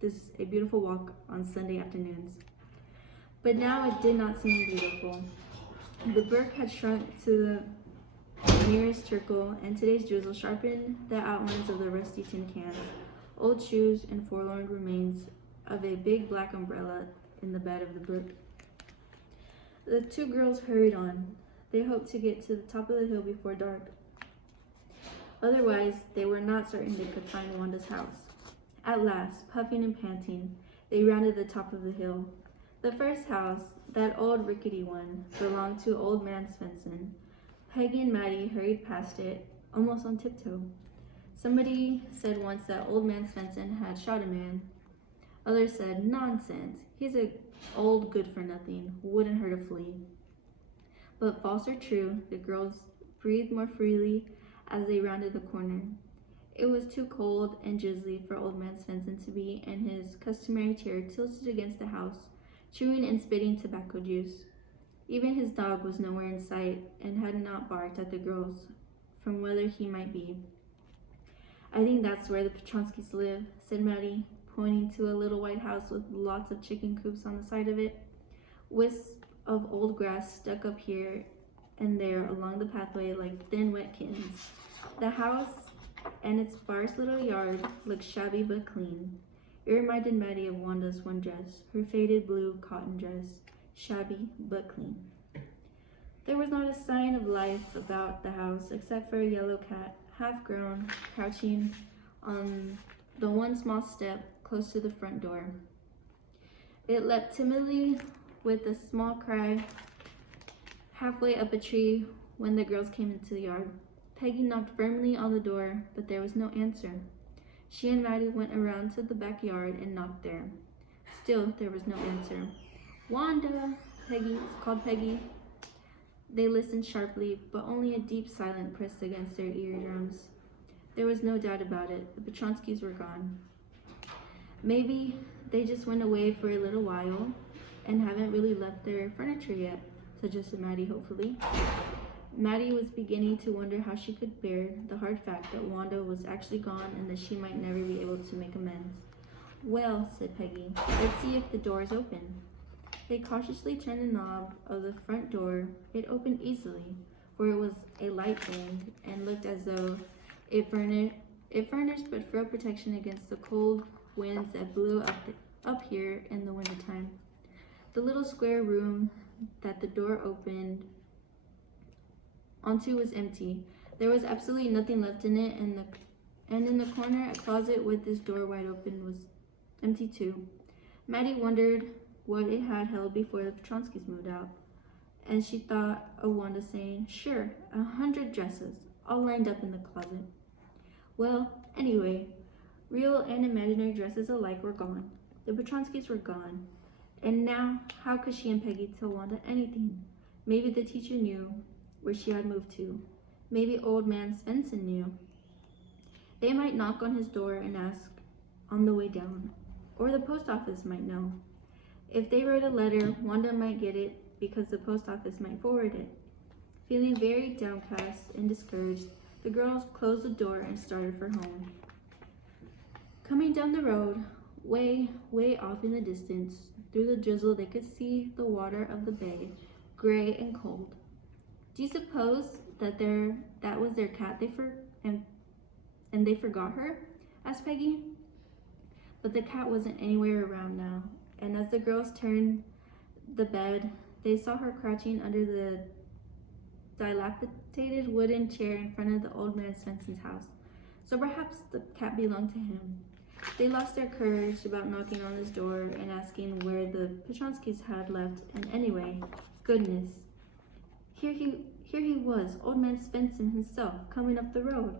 this a beautiful walk on Sunday afternoons. But now it did not seem beautiful. The brook had shrunk to the nearest trickle, and today's drizzle sharpened the outlines of the rusty tin cans, old shoes, and forlorn remains of a big black umbrella in the bed of the brook. The two girls hurried on. They hoped to get to the top of the hill before dark. Otherwise, they were not certain they could find Wanda's house. At last, puffing and panting, they rounded the top of the hill. The first house, that old rickety one, belonged to Old Man Svensson. Peggy and Maddie hurried past it, almost on tiptoe. Somebody said once that Old Man Svensson had shot a man. Others said, nonsense, he's a old good-for-nothing, wouldn't hurt a flea. But false or true, the girls breathed more freely as they rounded the corner. It was too cold and drizzly for Old Man Svensson to be in his customary chair tilted against the house, chewing and spitting tobacco juice. Even his dog was nowhere in sight and had not barked at the girls from whether he might be. I think that's where the Petronskys live, said Maddie, pointing to a little white house with lots of chicken coops on the side of it. Wisps of old grass stuck up here and there along the pathway like thin wet kittens. The house and its sparse little yard looked shabby but clean. It reminded Maddie of Wanda's one dress, her faded blue cotton dress, shabby but clean. There was not a sign of life about the house except for a yellow cat, half grown, crouching on the one small step close to the front door. It leapt timidly with a small cry halfway up a tree when the girls came into the yard. Peggy knocked firmly on the door, but there was no answer. She and Maddie went around to the backyard and knocked there. Still, there was no answer. Wanda, called Peggy. They listened sharply, but only a deep silence pressed against their eardrums. There was no doubt about it. The Petronskys were gone. Maybe they just went away for a little while, and haven't really left their furniture yet," suggested Maddie hopefully. Maddie was beginning to wonder how she could bear the hard fact that Wanda was actually gone and that she might never be able to make amends. "Well," said Peggy, "let's see if the door is open." They cautiously turned the knob of the front door. It opened easily, for it was a light wind and looked as though it furnished but frail protection against the cold winds that blew up here in the wintertime. The little square room that the door opened onto was empty. There was absolutely nothing left in it, and in the corner, a closet with this door wide open was empty too. Maddie wondered what it had held before the Petronskis moved out, and she thought of Wanda saying, "Sure, 100 dresses, all lined up in the closet." Well, anyway, real and imaginary dresses alike were gone. The Petronskis were gone. And now, how could she and Peggy tell Wanda anything? Maybe the teacher knew where she had moved to. Maybe old man Svensson knew. They might knock on his door and ask on the way down. Or the post office might know. If they wrote a letter, Wanda might get it because the post office might forward it. Feeling very downcast and discouraged, the girls closed the door and started for home. Coming down the road, way off in the distance, through the drizzle they could see the water of the bay, gray and cold. "Do you suppose that was their cat and they forgot her?" asked Peggy. But the cat wasn't anywhere around now, and as the girls turned the bed, they saw her crouching under the dilapidated wooden chair in front of the old man Svensson's house. So perhaps the cat belonged to him. They lost their courage about knocking on his door and asking where the Petronskis had left, and anyway, goodness, here he was, old man Svensson himself, coming up the road.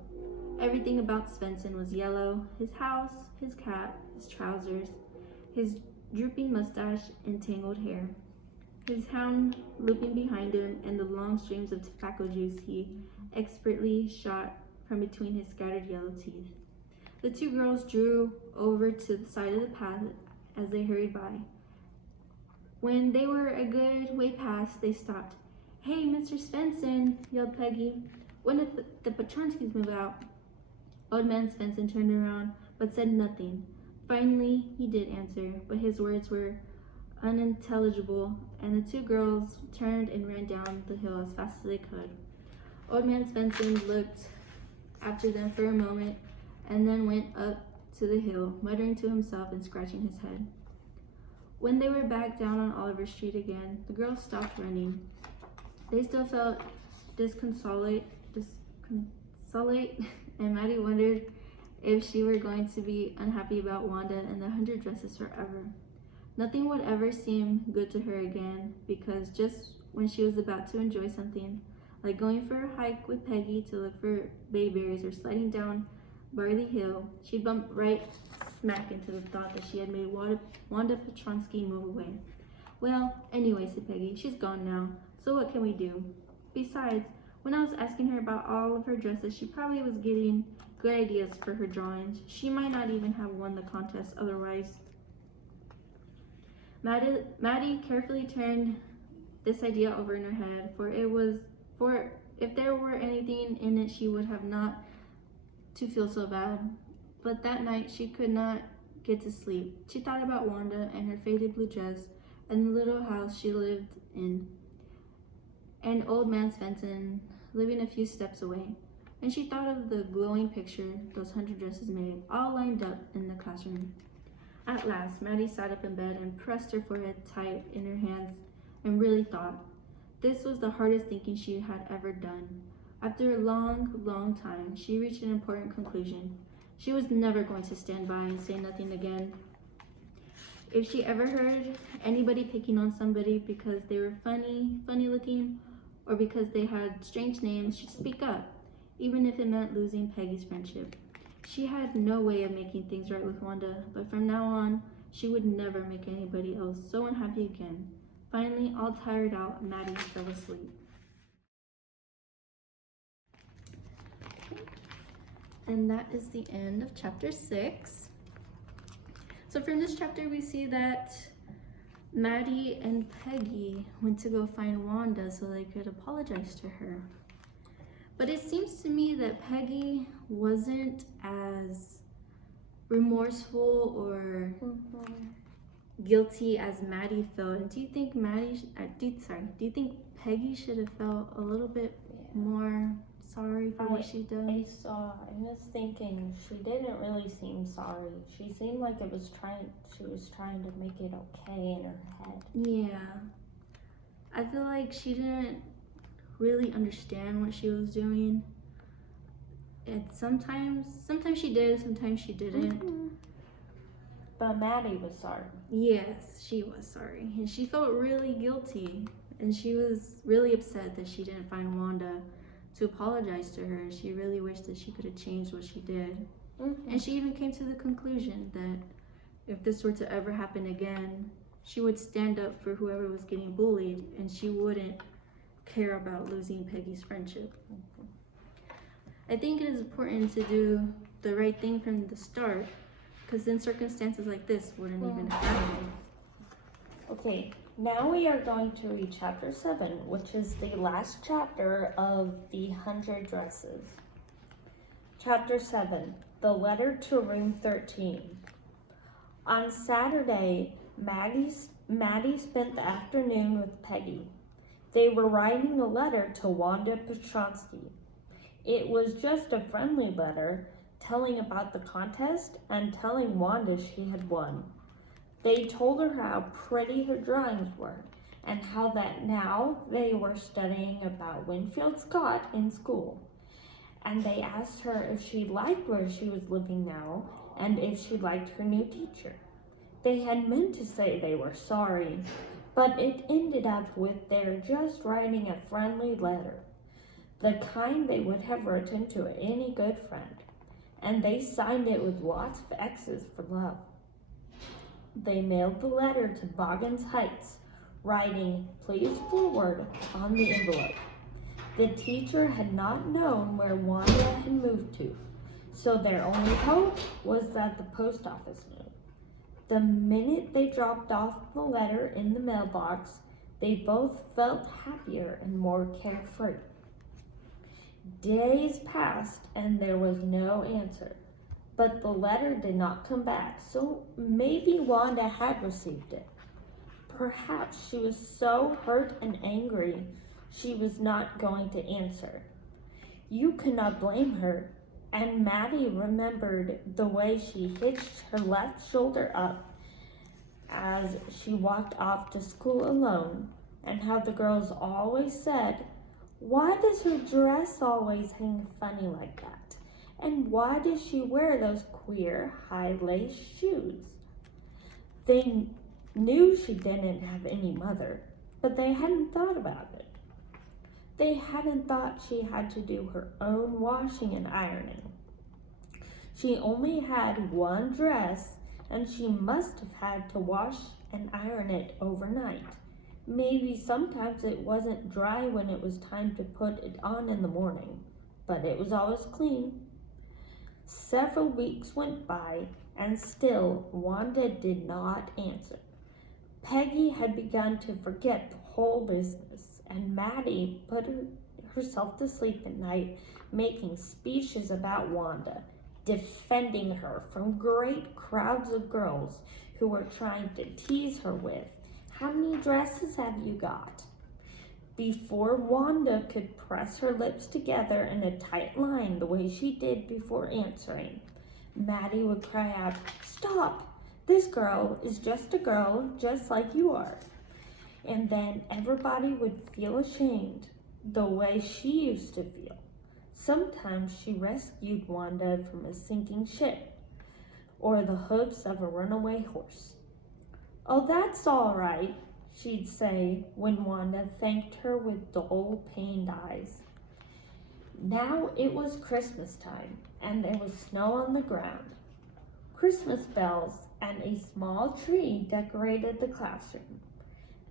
Everything about Svensson was yellow: his house, his cat, his trousers, his drooping mustache and tangled hair, his hound looping behind him, and the long streams of tobacco juice he expertly shot from between his scattered yellow teeth. The two girls drew over to the side of the path as they hurried by. When they were a good way past, they stopped. "Hey, Mr. Svensson," yelled Peggy. "When did the Petronskis move out?" Old man Svensson turned around, but said nothing. Finally, he did answer, but his words were unintelligible, and the two girls turned and ran down the hill as fast as they could. Old man Svensson looked after them for a moment, and then went up to the hill, muttering to himself and scratching his head. When they were back down on Oliver Street again, the girls stopped running. They still felt disconsolate, and Maddie wondered if she were going to be unhappy about Wanda and the 100 dresses forever. Nothing would ever seem good to her again, because just when she was about to enjoy something, like going for a hike with Peggy to look for bayberries or sliding down Barley Hill, she'd bump right smack into the thought that she had made Wanda Petronsky move away. "Well, anyway," said Peggy, "she's gone now, so what can we do? Besides, when I was asking her about all of her dresses, she probably was getting good ideas for her drawings. She might not even have won the contest otherwise." Maddie carefully turned this idea over in her head, for if there were anything in it, she would have not to feel so bad. But that night she could not get to sleep. She thought about Wanda and her faded blue dress and the little house she lived in, and old man Svensson living a few steps away. And she thought of the glowing picture those 100 dresses made, all lined up in the classroom. At last, Maddie sat up in bed and pressed her forehead tight in her hands and really thought. This was the hardest thinking she had ever done. After a long time, she reached an important conclusion. She was never going to stand by and say nothing again. If she ever heard anybody picking on somebody because they were funny looking, or because they had strange names, she'd speak up, even if it meant losing Peggy's friendship. She had no way of making things right with Wanda, but from now on, she would never make anybody else so unhappy again. Finally, all tired out, Maddie fell asleep. And that is the end of chapter 6. So from this chapter, we see that Maddie and Peggy went to go find Wanda so they could apologize to her. But it seems to me that Peggy wasn't as remorseful or guilty as Maddie felt. And do you think do you think Peggy should have felt a little bit more sorry for what she did? I was thinking she didn't really seem sorry. She seemed like she was trying to make it okay in her head. Yeah. I feel like she didn't really understand what she was doing. And sometimes she did, sometimes she didn't. But Maddie was sorry. Yes, she was sorry. And she felt really guilty. And she was really upset that she didn't find Wanda to apologize to her. She really wished that she could have changed what she did. And she even came to the conclusion that if this were to ever happen again, she would stand up for whoever was getting bullied, and she wouldn't care about losing Peggy's friendship. I think it is important to do the right thing from the start, because then circumstances like this wouldn't even happen. Okay, now we are going to read chapter 7, which is the last chapter of the 100 Dresses. Chapter 7, The Letter to Room 13. On Saturday, Maddie spent the afternoon with Peggy. They were writing a letter to Wanda Petronsky. It was just a friendly letter telling about the contest and telling Wanda she had won. They told her how pretty her drawings were and how that now they were studying about Winfield Scott in school. And they asked her if she liked where she was living now and if she liked her new teacher. They had meant to say they were sorry, but it ended up with their just writing a friendly letter, the kind they would have written to any good friend, and they signed it with lots of X's for love. They mailed the letter to Boggins Heights, writing, "Please forward," on the envelope. The teacher had not known where Wanda had moved to, so their only hope was that the post office knew. The minute they dropped off the letter in the mailbox, they both felt happier and more carefree. Days passed and there was no answer, but the letter did not come back, so maybe Wanda had received it. Perhaps she was so hurt and angry she was not going to answer. You could not blame her, and Maddie remembered the way she hitched her left shoulder up as she walked off to school alone, and how the girls always said, "Why does her dress always hang funny like that? And why does she wear those queer high-lace shoes?" They knew she didn't have any mother, but they hadn't thought about it. They hadn't thought she had to do her own washing and ironing. She only had one dress, and she must have had to wash and iron it overnight. Maybe sometimes it wasn't dry when it was time to put it on in the morning, but it was always clean. Several weeks went by, and still Wanda did not answer. Peggy had begun to forget the whole business, and Maddie put herself to sleep at night, making speeches about Wanda, defending her from great crowds of girls who were trying to tease her with, "How many dresses have you got?" Before Wanda could press her lips together in a tight line the way she did before answering, Maddie would cry out, "Stop! This girl is just a girl, just like you are." And then everybody would feel ashamed, the way she used to feel. Sometimes she rescued Wanda from a sinking ship, or the hoofs of a runaway horse. "Oh, that's all right," she'd say when Wanda thanked her with dull, pained eyes. Now it was Christmas time, and there was snow on the ground. Christmas bells and a small tree decorated the classroom,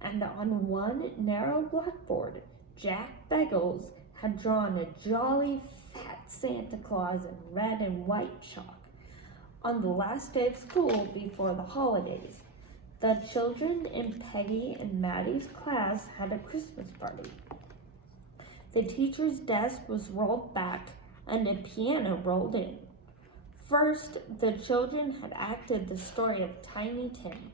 and on one narrow blackboard, Jack Beggles had drawn a jolly fat Santa Claus in red and white chalk. On the last day of school before the holidays, The children in Peggy and Maddie's class had a Christmas party. The teacher's desk was rolled back and a piano rolled in. First, the children had acted the story of Tiny Tim.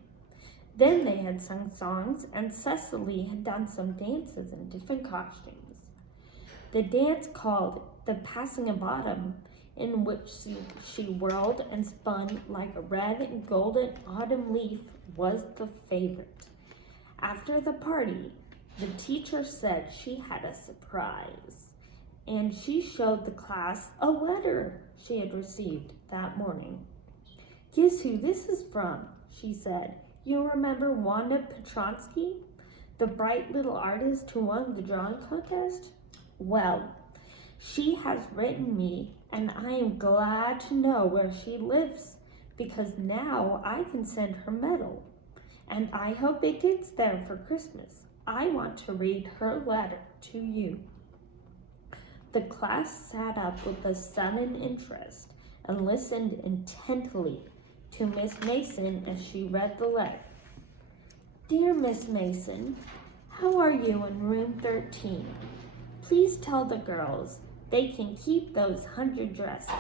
Then they had sung songs, and Cecily had done some dances in different costumes. The dance called The Passing of Autumn, in which she whirled and spun like a red and golden autumn leaf, was the favorite. After the party, the teacher said she had a surprise, and she showed the class a letter she had received that morning. "Guess who this is from?" she said. "You remember Wanda Petronsky, the bright little artist who won the drawing contest? Well, she has written me, and I am glad to know where she lives, because now I can send her medal, and I hope it gets there for Christmas. I want to read her letter to you." The class sat up with a sudden interest and listened intently to Miss Mason as she read the letter. "Dear Miss Mason, how are you in room 13? Please tell the girls they can keep those 100 dresses,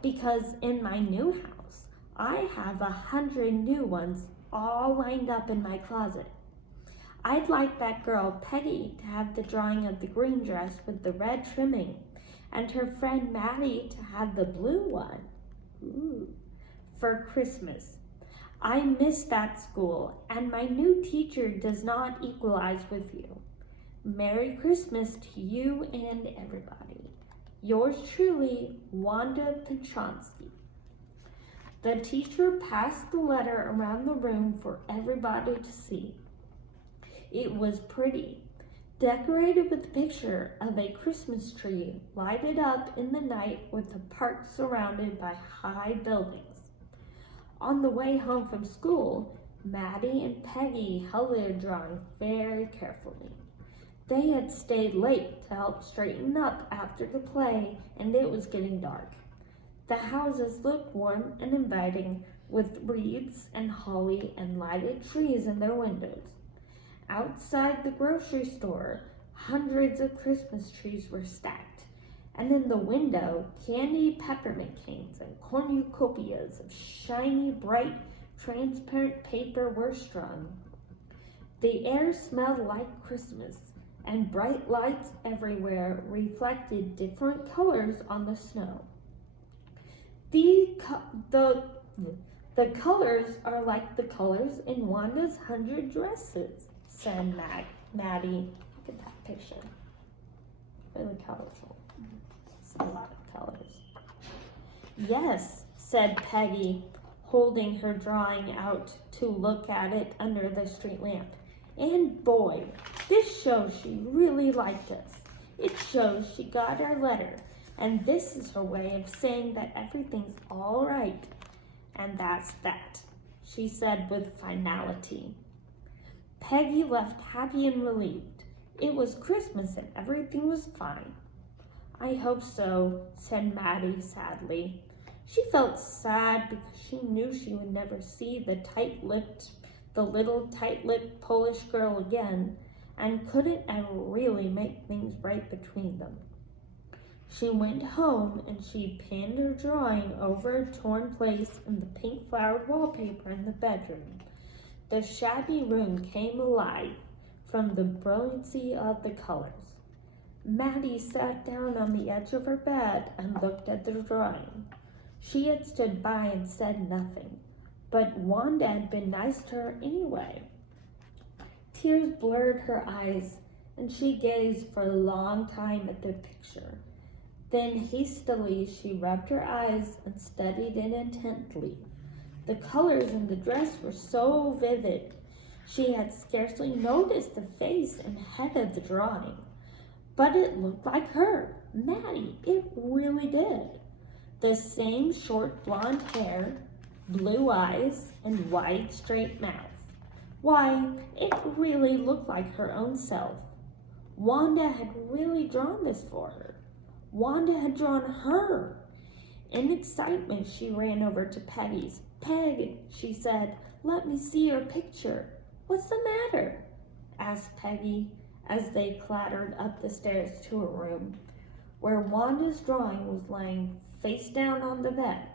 because in my new house, I have 100 new ones all lined up in my closet. I'd like that girl Peggy to have the drawing of the green dress with the red trimming, and her friend Maddie to have the blue one. For Christmas. I miss that school, and my new teacher does not equalize with you. Merry Christmas to you and everybody. Yours truly, Wanda Petronsky." The teacher passed the letter around the room for everybody to see. It was pretty, decorated with a picture of a Christmas tree lighted up in the night with the park surrounded by high buildings. On the way home from school, Maddie and Peggy held their drawing very carefully. They had stayed late to help straighten up after the play, and it was getting dark. The houses looked warm and inviting, with wreaths and holly and lighted trees in their windows. Outside the grocery store, hundreds of Christmas trees were stacked, and in the window, candy peppermint canes and cornucopias of shiny, bright, transparent paper were strung. The air smelled like Christmas, and bright lights everywhere reflected different colors on the snow. The colors are like the colors in Wanda's 100 dresses, said Maddie. Look at that picture. Really colorful. It's a lot of colors. "Yes," said Peggy, holding her drawing out to look at it under the street lamp. "And boy, this shows she really liked us. It shows she got our letter, and this is her way of saying that everything's all right. And that's that," she said with finality. Peggy left happy and relieved. It was Christmas and everything was fine. "I hope so," said Maddie sadly. She felt sad because she knew she would never see the little tight-lipped Polish girl again, and couldn't ever really make things right between them. She went home and she pinned her drawing over a torn place in the pink flowered wallpaper in the bedroom. The shabby room came alive from the brilliancy of the colors. Maddie sat down on the edge of her bed and looked at the drawing. She had stood by and said nothing, but Wanda had been nice to her anyway. Tears blurred her eyes, and she gazed for a long time at the picture. Then hastily she rubbed her eyes and studied it intently. The colors in the dress were so vivid, she had scarcely noticed the face and head of the drawing. But it looked like her, Maddie, it really did. The same short blonde hair, blue eyes, and wide straight mouth. Why, it really looked like her own self. Wanda had really drawn this for her. Wanda had drawn her. In excitement, she ran over to Peggy's. Peg, she said, let me see your picture. What's the matter? Asked Peggy as they clattered up the stairs to her room, where Wanda's drawing was laying face down on the bed.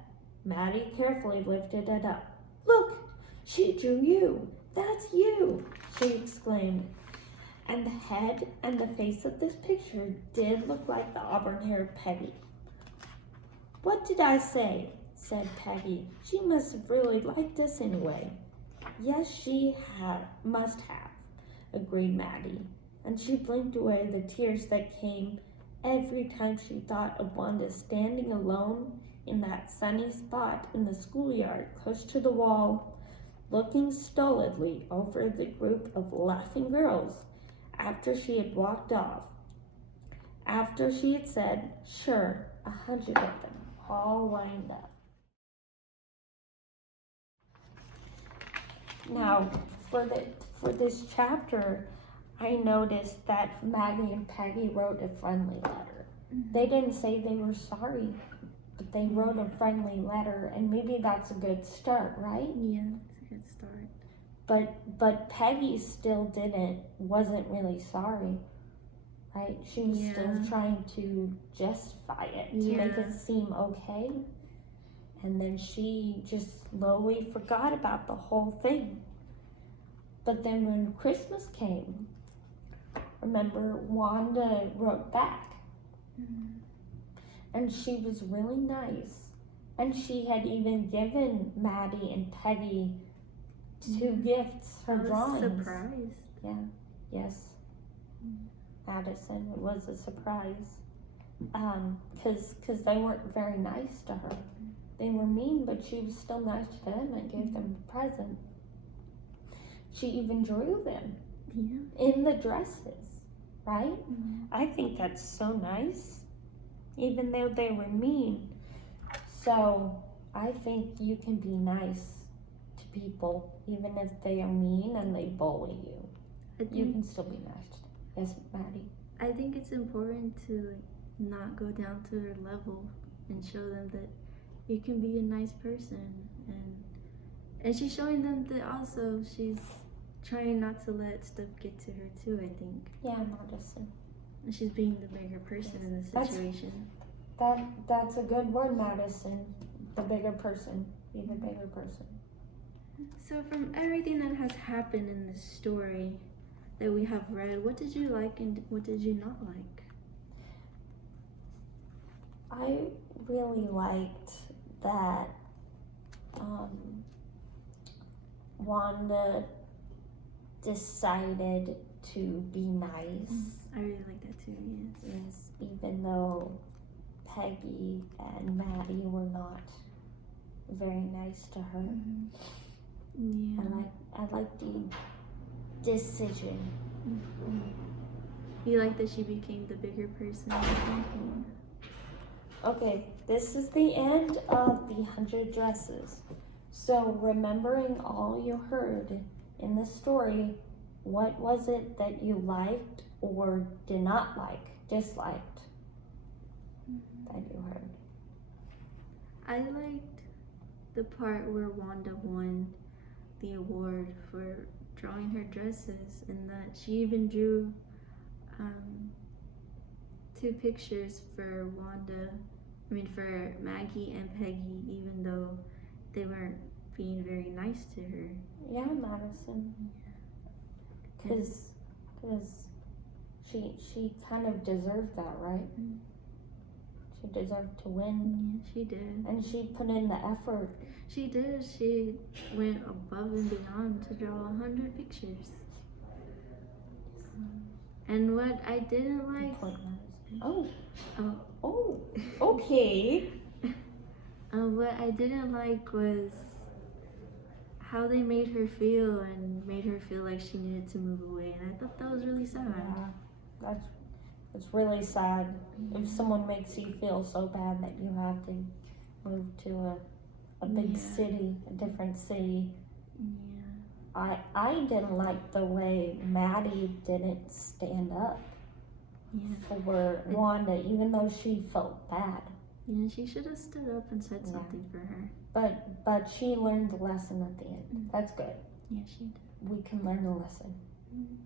Maddie carefully lifted it up. Look, she drew you. That's you, she exclaimed. And the head and the face of this picture did look like the auburn-haired Peggy. What did I say? Said Peggy. She must have really liked us anyway. Yes, she must have, agreed Maddie, and she blinked away the tears that came every time she thought of Wanda standing alone in that sunny spot in the schoolyard close to the wall, looking stolidly over the group of laughing girls after she had walked off. After she had said, sure, 100 of them, all lined up. Now, for this chapter, I noticed that Maggie and Peggy wrote a friendly letter. They didn't say they were sorry, but they wrote a friendly letter, and maybe that's a good start, right? Yeah, that's a good start. But Peggy still wasn't really sorry, right? She was still trying to justify it, to make it seem okay. And then she just slowly forgot about the whole thing. But then when Christmas came, remember, Wanda wrote back. And she was really nice. And she had even given Maddie and Peggy 2 gifts, her drawings. I was surprised. Yeah, yes. Madison, it was a surprise. Because they weren't very nice to her. They were mean, but she was still nice to them and gave them a present. She even drew them in the dresses, right? I think that's so nice, even though they were mean. So I think you can be nice to people, even if they are mean and they bully you. You can still be nice to them. Yes, Maddie? I think it's important to not go down to their level and show them that you can be a nice person, and she's showing them that also she's trying not to let stuff get to her too, I think. Yeah, Madison. And she's being the bigger person in the situation. That's a good word, Madison. The bigger person. Be the bigger person. So from everything that has happened in this story that we have read, what did you like and what did you not like? I really liked that Wanda decided to be nice. I really like that too, yes. Yes, even though Peggy and Maddie were not very nice to her. Yeah. I like the decision. You like that she became the bigger person? Okay, this is the end of the 100 Dresses. So remembering all you heard in the story, what was it that you liked or did not like, disliked, that you heard? I liked the part where Wanda won the award for drawing her dresses, and that she even drew 2 pictures for for Maggie and Peggy, even though they weren't being very nice to her. Yeah, Madison. Because she kind of deserved that, right? She deserved to win. Yeah, she did. And she put in the effort. She did. She went above and beyond to draw 100 pictures. And what I didn't like... Oh, okay. What I didn't like was how they made her feel and made her feel like she needed to move away. And I thought that was really sad. Yeah, that's really sad. If someone makes you feel so bad that you have to move to a big city, a different city. Yeah. I didn't like the way Maddie didn't stand up for Wanda, even though she felt bad. Yeah, she should have stood up and said Yeah. something for her. But she learned the lesson at the end. That's good. Yeah, she did. We can learn the lesson. Mm.